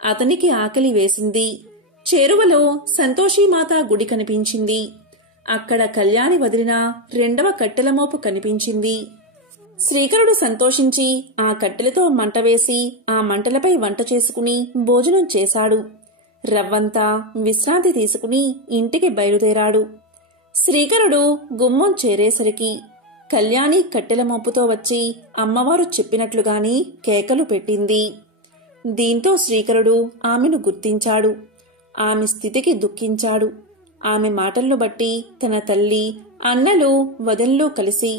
అతనికి ఆకలి వేసింది. చేరువలో సంతోషీమాత గుడి కనిపించింది. అక్కడ కళ్యాణి వదిలిన రెండవ కట్టెల మోపు కనిపించింది. శ్రీకరుడు సంతోషించి ఆ కట్టెలతో మంట వేసి ఆ మంటలపై వంట చేసుకుని భోజనం చేశాడు. రవ్వంతా విశ్రాంతి తీసుకుని ఇంటికి బయలుదేరాడు. శ్రీకరుడు గుమ్మం చేరేసరికి కళ్యాణి కట్టెల మోపుతో వచ్చి అమ్మవారు చెప్పినట్లుగాని కేకలు పెట్టింది. దీంతో శ్రీకరుడు ఆమెను గుర్తించాడు. ఆమె స్థితికి దుఃఖించాడు. ఆమె మాటలను బట్టి తన తల్లి, అన్నలు, వదనలు కలిసి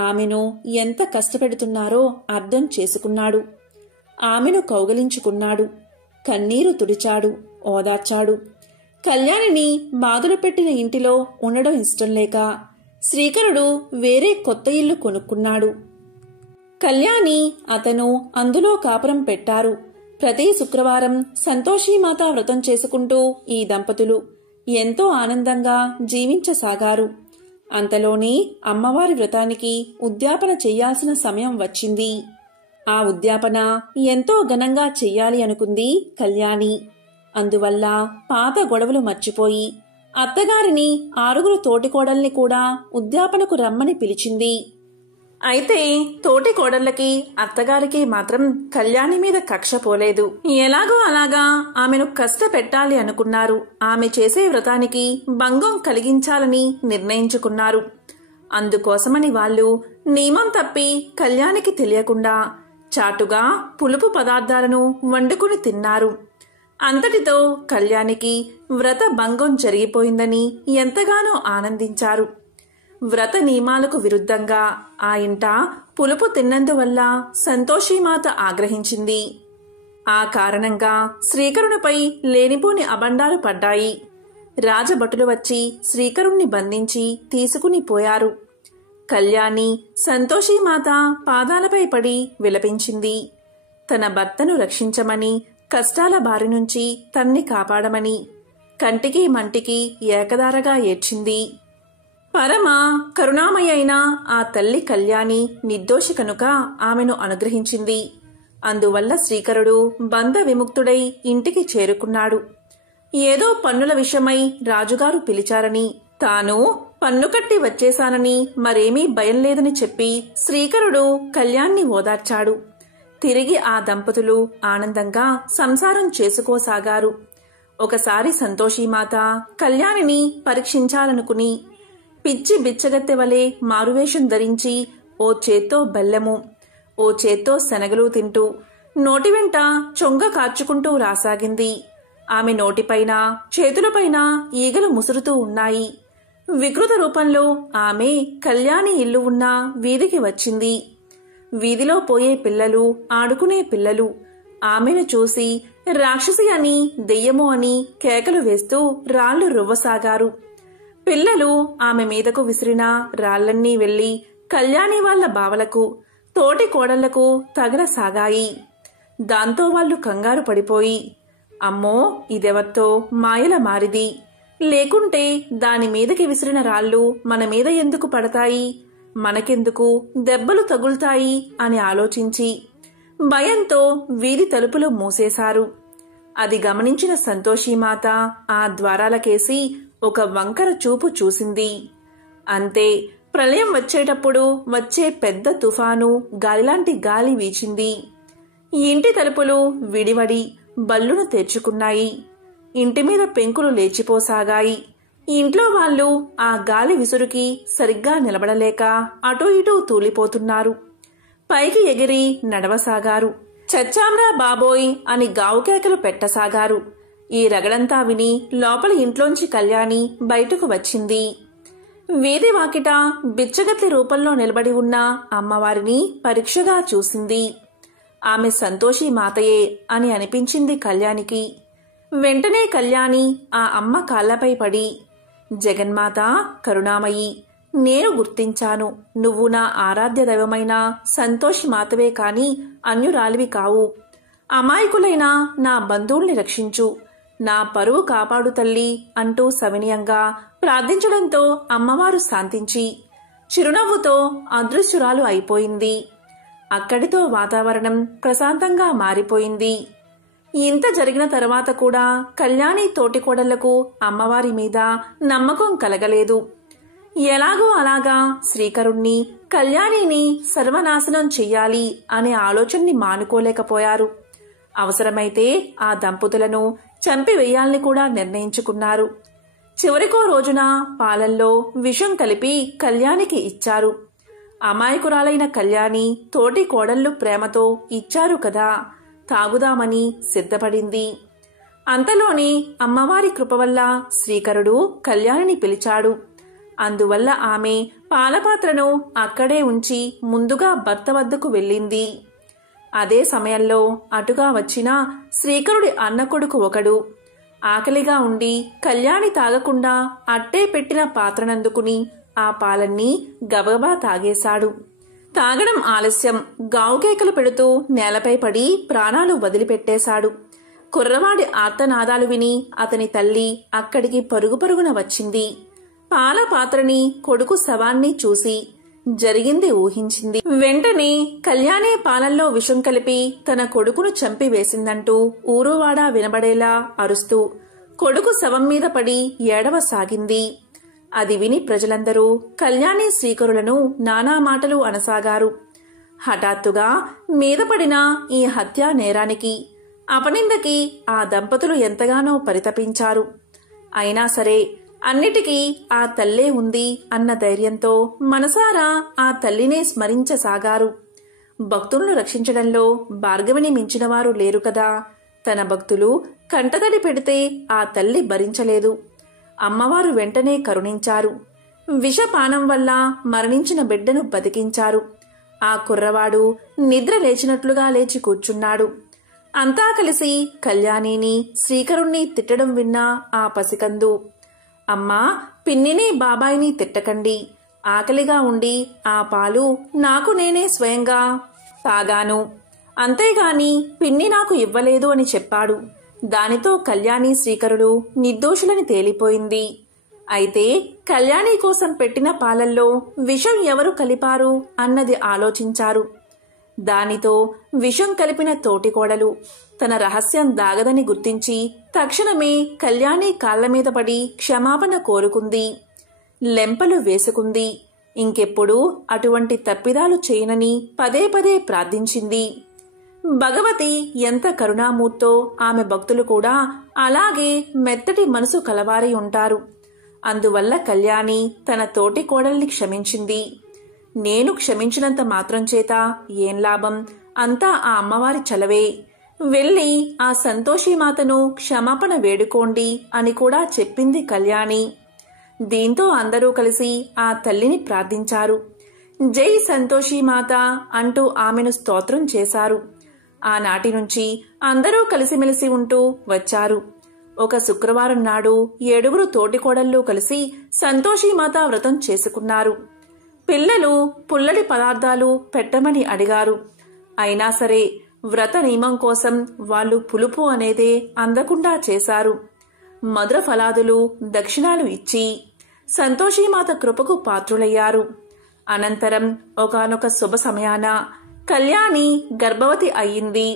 ఆమెను ఎంత కష్టపెడుతున్నారో అర్థం చేసుకున్నాడు. ఆమెను కౌగలించుకున్నాడు. కన్నీరు తుడిచాడు, ఓదార్చాడు. కళ్యాణిని బాధలు పెట్టిన ఇంటిలో ఉండడం ఇష్టం లేక శ్రీకరుడు వేరే కొత్త ఇల్లు కొనుక్కున్నాడు. కళ్యాణి, అతను అందులో కాపురం పెట్టారు. ప్రతి శుక్రవారం సంతోషీమాత వ్రతం చేసుకుంటూ ఈ దంపతులు ఎంతో ఆనందంగా జీవించసాగారు. అంతలోనే అమ్మవారి వ్రతానికి ఉద్యాపన చెయ్యాల్సిన సమయం వచ్చింది. ఆ ఉద్యాపన ఎంతో ఘనంగా చెయ్యాలి అనుకుంది కళ్యాణి. అందువల్ల పాత గొడవలు మర్చిపోయి అత్తగారిని, 6 తోటికోడల్ని కూడా ఉద్యాపనకు రమ్మని పిలిచింది. అయితే తోటి కోడళ్లకి, అత్తగారికి మాత్రం కళ్యాణి మీద కక్ష పోలేదు. ఎలాగో అలాగా ఆమెను కష్టపెట్టాలి అనుకున్నారు. ఆమె చేసే వ్రతానికి భంగం కలిగించాలని నిర్ణయించుకున్నారు. అందుకోసమని వాళ్ళు నియమం తప్పి కళ్యాణికి తెలియకుండా చాటుగా పులుపు పదార్థాలను వండుకుని తిన్నారు. అంతటితో కళ్యాణికి వ్రత భంగం జరిగిపోయిందని ఎంతగానో ఆనందించారు. వ్రత నియమాలకు విరుద్ధంగా ఆ ఇంట పులుపు తిన్నందువల్ల సంతోషీమాత ఆగ్రహించింది. ఆ కారణంగా శ్రీకరునిపై లేనిపోని అబండాలు పడ్డాయి. రాజభటులు వచ్చి శ్రీకరుణ్ణి బంధించి తీసుకుని పోయారు. కళ్యాణి సంతోషీమాత పాదాలపై పడి విలపించింది. తన భర్తను రక్షించమని, కష్టాల బారి నుంచి తన్ని కాపాడమని కంటికి మంటికి ఏకదారగా ఏడ్చింది. పరమ కరుణామయ అయిన ఆ తల్లి కళ్యాణి నిర్దోషి కనుక ఆమెను అనుగ్రహించింది. అందువల్ల శ్రీకరుడు బంధ విముక్తుడై ఇంటికి చేరుకున్నాడు. ఏదో పన్నుల విషయమై రాజుగారు పిలిచారని, తాను పన్ను కట్టి వచ్చేశానని, మరేమీ భయం లేదని చెప్పి శ్రీకరుడు కళ్యాణ్ణి ఓదార్చాడు. తిరిగి ఆ దంపతులు ఆనందంగా సంసారం చేసుకోసాగారు. ఒకసారి సంతోషీమాత కళ్యాణిని పరీక్షించాలనుకుని పిచ్చి బిచ్చగత్తె వలె మారువేషం ధరించి ఓ చేత్తో బెల్లము, ఓ చేత్తో శనగలు తింటూ నోటి వెంట చొంగ కార్చుకుంటూ రాసాగింది. ఆమె నోటిపైన, చేతులపైన ఈగలు ముసురుతూ ఉన్నాయి. వికృత రూపంలో ఆమె కళ్యాణి ఇల్లు ఉన్న వీధికి వచ్చింది. వీధిలో పోయే పిల్లలు, ఆడుకునే పిల్లలు ఆమెను చూసి రాక్షసి అని, దెయ్యము అని కేకలు వేస్తూ రాళ్లు రువ్వసాగారు. పిల్లలు ఆమె మీదకు విసిరిన రాళ్లన్నీ వెళ్లి కళ్యాణి వాళ్ల బావలకు, తోటి కోడళ్లకు తగలసాగాయి. దాంతో వాళ్లు కంగారు పడిపోయి, అమ్మో ఇదెవత్తో మాయల మారిది, లేకుంటే దాని మీదకి విసిరిన రాళ్లు మన మీద ఎందుకు పడతాయి, మనకెందుకు దెబ్బలు తగులుతాయి అని ఆలోచించి భయంతో వీధి తలుపులు మూసేశారు. అది గమనించిన సంతోషీమాత ఆ ద్వారాలకేసి ఒక వంకర చూపు చూసింది. అంతే, ప్రళయం వచ్చేటప్పుడు వచ్చే పెద్ద తుఫాను గాలిలాంటి గాలి వీచింది. ఇంటి తలుపులు విడివడి బల్లును తెరుచుకున్నాయి. ఇంటి మీద పెంకులు లేచిపోసాగాయి. ఇంట్లో వాళ్ళు ఆ గాలి విసురుకి సరిగ్గా నిలబడలేక అటూ ఇటూ తూలిపోతున్నారు. పైకి ఎగిరి నడవసాగారు. చచ్చామ్రా బాబోయ్ అని గావుకేకలు పెట్టసాగారు. ఈ రగడంతా విని లోపల ఇంట్లోంచి కళ్యాణి బయటకు వచ్చింది. వీధి వాకిట బిచ్చగత్తి రూపంలో నిలబడి ఉన్న అమ్మవారిని పరీక్షగా చూసింది. ఆమె సంతోషి మాతయే అని అనిపించింది కళ్యాణికి. వెంటనే కళ్యాణి ఆ అమ్మ కాళ్లపై పడి, జగన్మాత కరుణామయి, నేను గుర్తించాను. నువ్వు నా ఆరాధ్య దైవమైన సంతోషి మాతవే కాని అన్యురాలివి కావు. అమాయకులైన నా బంధువుల్ని రక్షించు, నా పరువు కాపాడు తల్లి అంటూ సవినయంగా ప్రార్థించడంతో అమ్మవారు శాంతించి చిరునవ్వుతో అదృశ్యురాలు అయిపోయింది. అక్కడితో వాతావరణం ప్రశాంతంగా మారిపోయింది. ఇంత జరిగిన తర్వాత కూడా కళ్యాణి తోటికోడళ్లకు అమ్మవారి మీద నమ్మకం కలగలేదు. ఎలాగో అలాగా శ్రీకరుణ్ణి, కళ్యాణిని సర్వనాశనం చెయ్యాలి అనే ఆలోచనని మానుకోలేకపోయారు. అవసరమైతే ఆ దంపతులను చంపివేయాలని కూడా నిర్ణయించుకున్నారు. చివరికో రోజున పాలల్లో విషం కలిపి కళ్యాణికి ఇచ్చారు. అమాయకురాలైన కళ్యాణి తోటి కోడళ్ళు ప్రేమతో ఇచ్చారు కదా, తాగుదామని సిద్ధపడింది. అంతలోని అమ్మవారి కృప వల్ల శ్రీకరుడు కళ్యాణిని పిలిచాడు. అందువల్ల ఆమె పాలపాత్రను అక్కడే ఉంచి ముందుగా భర్త వద్దకు వెళ్ళింది. అదే సమయంలో అటుగా వచ్చిన శ్రీకరుడి అన్న కొడుకు ఒకడు ఆకలిగా ఉండి కళ్యాణి తాగకుండా అట్టే పెట్టిన పాత్రనందుకుని ఆ పాలన్నీ గబగబా తాగేశాడు. తాగడం ఆలస్యం, గావుకేకలు పెడుతూ నేలపై పడి ప్రాణాలు వదిలిపెట్టేశాడు. కుర్రవాడి ఆర్తనాదాలు విని అతని తల్లి అక్కడికి పరుగు పరుగున వచ్చింది. పాల పాత్రని, కొడుకు శవాన్ని చూసి జరిగింది ఊహించింది. వెంటనే కళ్యాణి పాలల్లో విషం కలిపి తన కొడుకును చంపివేసిందంటూ ఊరువాడా వినబడేలా అరుస్తూ కొడుకు శవం మీద పడి ఏడవసాగింది. అది విని ప్రజలందరూ కళ్యాణి శ్రీకరులను నానా మాటలు అనసాగారు. హఠాత్తుగా మీదపడిన ఈ హత్యా నేరానికి, అపనిందకి ఆ దంపతులు ఎంతగానో పరితపించారు. అయినా సరే అన్నిటికీ ఆ తల్లే ఉంది అన్న ధైర్యంతో మనసారా ఆ తల్లినే స్మరించసాగారు. భక్తులను రక్షించడంలో భార్గవిని మించినవారు లేరు కదా. తన భక్తులు కంటతడి పెడితే ఆ తల్లి భరించలేదు. అమ్మవారు వెంటనే కరుణించారు. విషపానం వల్ల మరణించిన బిడ్డను బతికించారు. ఆ కుర్రవాడు నిద్ర లేచినట్లుగా లేచి కూర్చున్నాడు. అంతా కలిసి కళ్యాణిని, శ్రీకరుణ్ణి తిట్టడం విన్నా ఆ పసికందు, అమ్మా, పిన్నిని బాబాయిని తిట్టకండి. ఆకలిగా ఉండి ఆ పాలు నాకు నేనే స్వయంగా తాగాను, అంతేగాని పిన్ని నాకు ఇవ్వలేదు అని చెప్పాడు. దానితో కళ్యాణి శ్రీకరుడు నిర్దోషులని తేలిపోయింది. అయితే కళ్యాణి కోసం పెట్టిన పాలల్లో విషం ఎవరు కలిపారు అన్నది ఆలోచించారు. దానితో విషం కలిపిన తోటికోడలు తన రహస్యం దాగదని గుర్తించి తక్షణమే కళ్యాణి కాళ్లమీద పడి క్షమాపణ కోరుకుంది. లెంపలు వేసుకుంది. ఇంకెప్పుడు అటువంటి తప్పిదాలు చేయనని పదే పదే ప్రార్థించింది. భగవతి ఎంత కరుణామూర్తో ఆమె భక్తులు కూడా అలాగే మెత్తటి మనసు కలవారై ఉంటారు. అందువల్ల కళ్యాణి తన తోటి కోడల్ని క్షమించింది. నేను క్షమించినంత మాత్రం చేత ఏం లాభం, అంతా ఆ అమ్మవారి చలవే. వెళ్ళి ఆ సంతోషిమాతను క్షమాపణ వేడుకోండి అని కూడా చెప్పింది కళ్యాణి. దీంతో అందరూ కలిసి ఆ తల్లిని ప్రార్థించారు. జై సంతోషిమాత అంటూ ఆమెను స్తోత్రం చేశారు. ఆనాటి నుంచి అందరూ కలిసిమెలిసి ఉంటూ వచ్చారు. ఒక శుక్రవారం నాడు 7 తోటికోడళ్ళు కలిసి సంతోషిమాత వ్రతం చేసుకున్నారు. పిల్లలు పుల్లడి పదార్థాలు పెట్టమని అడిగారు. అయినా సరే వ్రత నియమం కోసం వాళ్ళు పులుపు అనేదే అందకుండా చేశారు. మధుర ఫలాదులు, దక్షిణాలు ఇచ్చి సంతోషిమాత కృపకు పాత్రులయ్యారు. అనంతరం ఒకానొక శుభ సమయాన కళ్యాణి గర్భవతి అయ్యింది.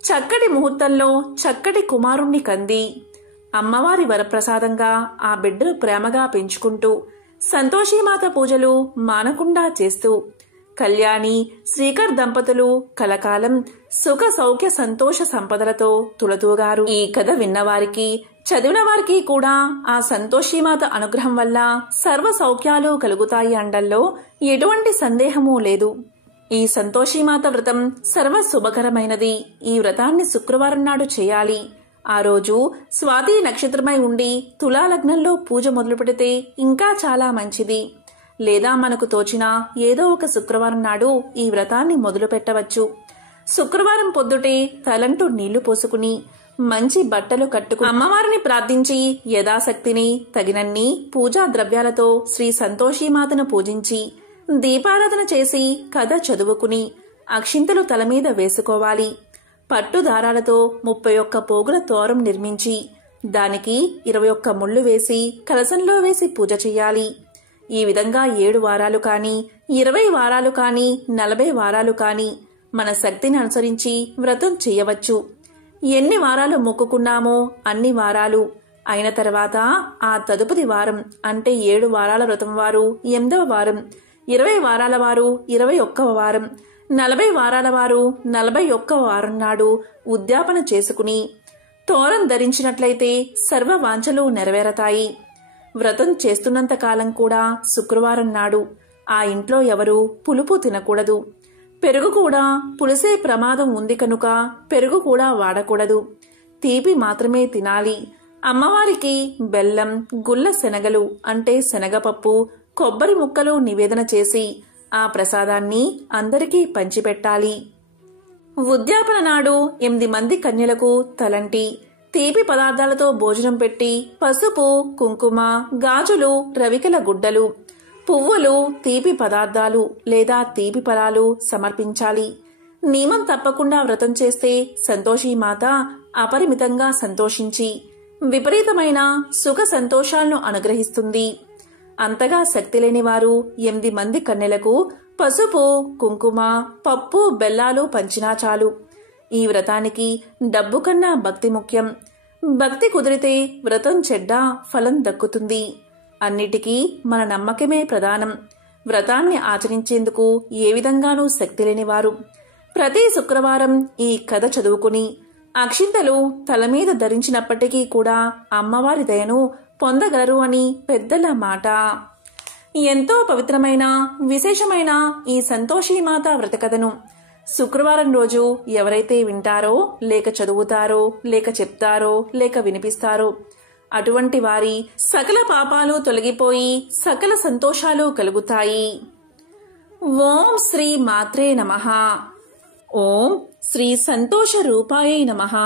చక్కటి ముహూర్తంలో చక్కటి కుమారుణ్ణి కంది. అమ్మవారి వరప్రసాదంగా ఆ బిడ్డను ప్రేమగా పెంచుకుంటూ సంతోషిమాత పూజలు మానకుండా చేస్తూ కళ్యాణి, శ్రీకర్ దంపతులు కలకాలం సుఖ సౌఖ్య సంతోష సంపదలతో తులతూగారు. ఈ కథ విన్నవారికి, చదివిన వారికి కూడా ఆ సంతోషిమాత అనుగ్రహం వల్ల సర్వ సౌఖ్యాలు కలుగుతాయి అనడంలో ఎటువంటి సందేహమూ లేదు. ఈ సంతోషిమాత వ్రతం సర్వ శుభకరమైనది. ఈ వ్రతాన్ని శుక్రవారం నాడు చేయాలి. ఆ రోజు స్వాతి నక్షత్రమై ఉండి తులాలగ్నంలో పూజ మొదలు పెడితే ఇంకా చాలా మంచిది. లేదా మనకు తోచిన ఏదో ఒక శుక్రవారం నాడు ఈ వ్రతాన్ని మొదలు పెట్టవచ్చు. శుక్రవారం పొద్దుటే తలంటూ నీళ్లు పోసుకుని మంచి బట్టలు కట్టుకు అమ్మవారిని ప్రార్థించి యథాశక్తిని తగినన్ని పూజా ద్రవ్యాలతో శ్రీ సంతోషీమాతను పూజించి దీపారాధన చేసి కథ చదువుకుని అక్షింతలు తలమీద వేసుకోవాలి. పట్టు దారాలతో 31 పోగుల తోరం నిర్మించి దానికి 21 ముళ్ళు వేసి కలశంలో వేసి పూజ చెయ్యాలి. ఈ విధంగా 7 వారాలు కాని 20 వారాలు కాని 40 వారాలు కాని మన శక్తిని అనుసరించి వ్రతం చెయ్యవచ్చు. ఎన్ని వారాలు మొక్కుకున్నామో అన్ని వారాలు అయిన తర్వాత ఆ తదుపరి వారం అంటే 7 వారాల వ్రతం వారు 8వ వారం, 20 వారాల వారు 21వ వారం, 40 వారాల వారు 41వ వారం నాడు ఉద్యాపన చేసుకుని తోరం ధరించినట్లయితే సర్వ వాంఛలు నెరవేరతాయి. వ్రతం చేస్తున్నంత కాలం కూడా శుక్రవారం నాడు ఆ ఇంట్లో ఎవరూ పులుపు తినకూడదు. పెరుగు కూడా పులిసే ప్రమాదం ఉంది కనుక పెరుగు కూడా వాడకూడదు. తీపి మాత్రమే తినాలి. అమ్మవారికి బెల్లం, గుల్ల శనగలు అంటే శనగపప్పు, కొబ్బరి ముక్కలు నివేదన చేసి ఆ ప్రసాదాన్ని అందరికీ పంచిపెట్టాలి. ఉద్యాపన నాడు 8 మంది కన్యలకు తలంటి తీపి పదార్థాలతో భోజనం పెట్టి పసుపు, కుంకుమ, గాజులు, రవికెల గుడ్డలు, పువ్వులు, తీపి పదార్థాలు లేదా తీపి ఫలాలు సమర్పించాలి. నియమం తప్పకుండా వ్రతం చేస్తే సంతోషీమాత అపరిమితంగా సంతోషించి విపరీతమైన సుఖ సంతోషాలను అనుగ్రహిస్తుంది. అంతగా శక్తి లేని వారు 8 మంది కన్యలకు పసుపు, కుంకుమ, పప్పు, బెల్లాలు పంచినా చాలు. ఈ వ్రతానికి డబ్బు కన్నా భక్తి ముఖ్యం. భక్తి కుదిరితే వ్రతం చెడ్డ ఫలం దక్కుతుంది. అన్నిటికీ మన నమ్మకమే ప్రధానం. వ్రతాన్ని ఆచరించేందుకు ఏ విధంగానూ శక్తి లేనివారు ప్రతి శుక్రవారం ఈ కథ చదువుకుని అక్షింతలు తలమీద ధరించినప్పటికీ కూడా అమ్మవారి దయను పొందగలరు అని పెద్దల మాట. ఎంతో పవిత్రమైన విశేషమైన ఈ సంతోషీమాత వ్రతకథను శుక్రవారం రోజు ఎవరైతే వింటారో లేక చదువుతారో లేక చెప్తారో లేక వినిపిస్తారో అటువంటి వారి సకల పాపాలు తొలగిపోయి సకల సంతోషాలు కలుగుతాయి. ఓం శ్రీ మాత్రే నమః. ఓం శ్రీ సంతోష రూపాయై నమః.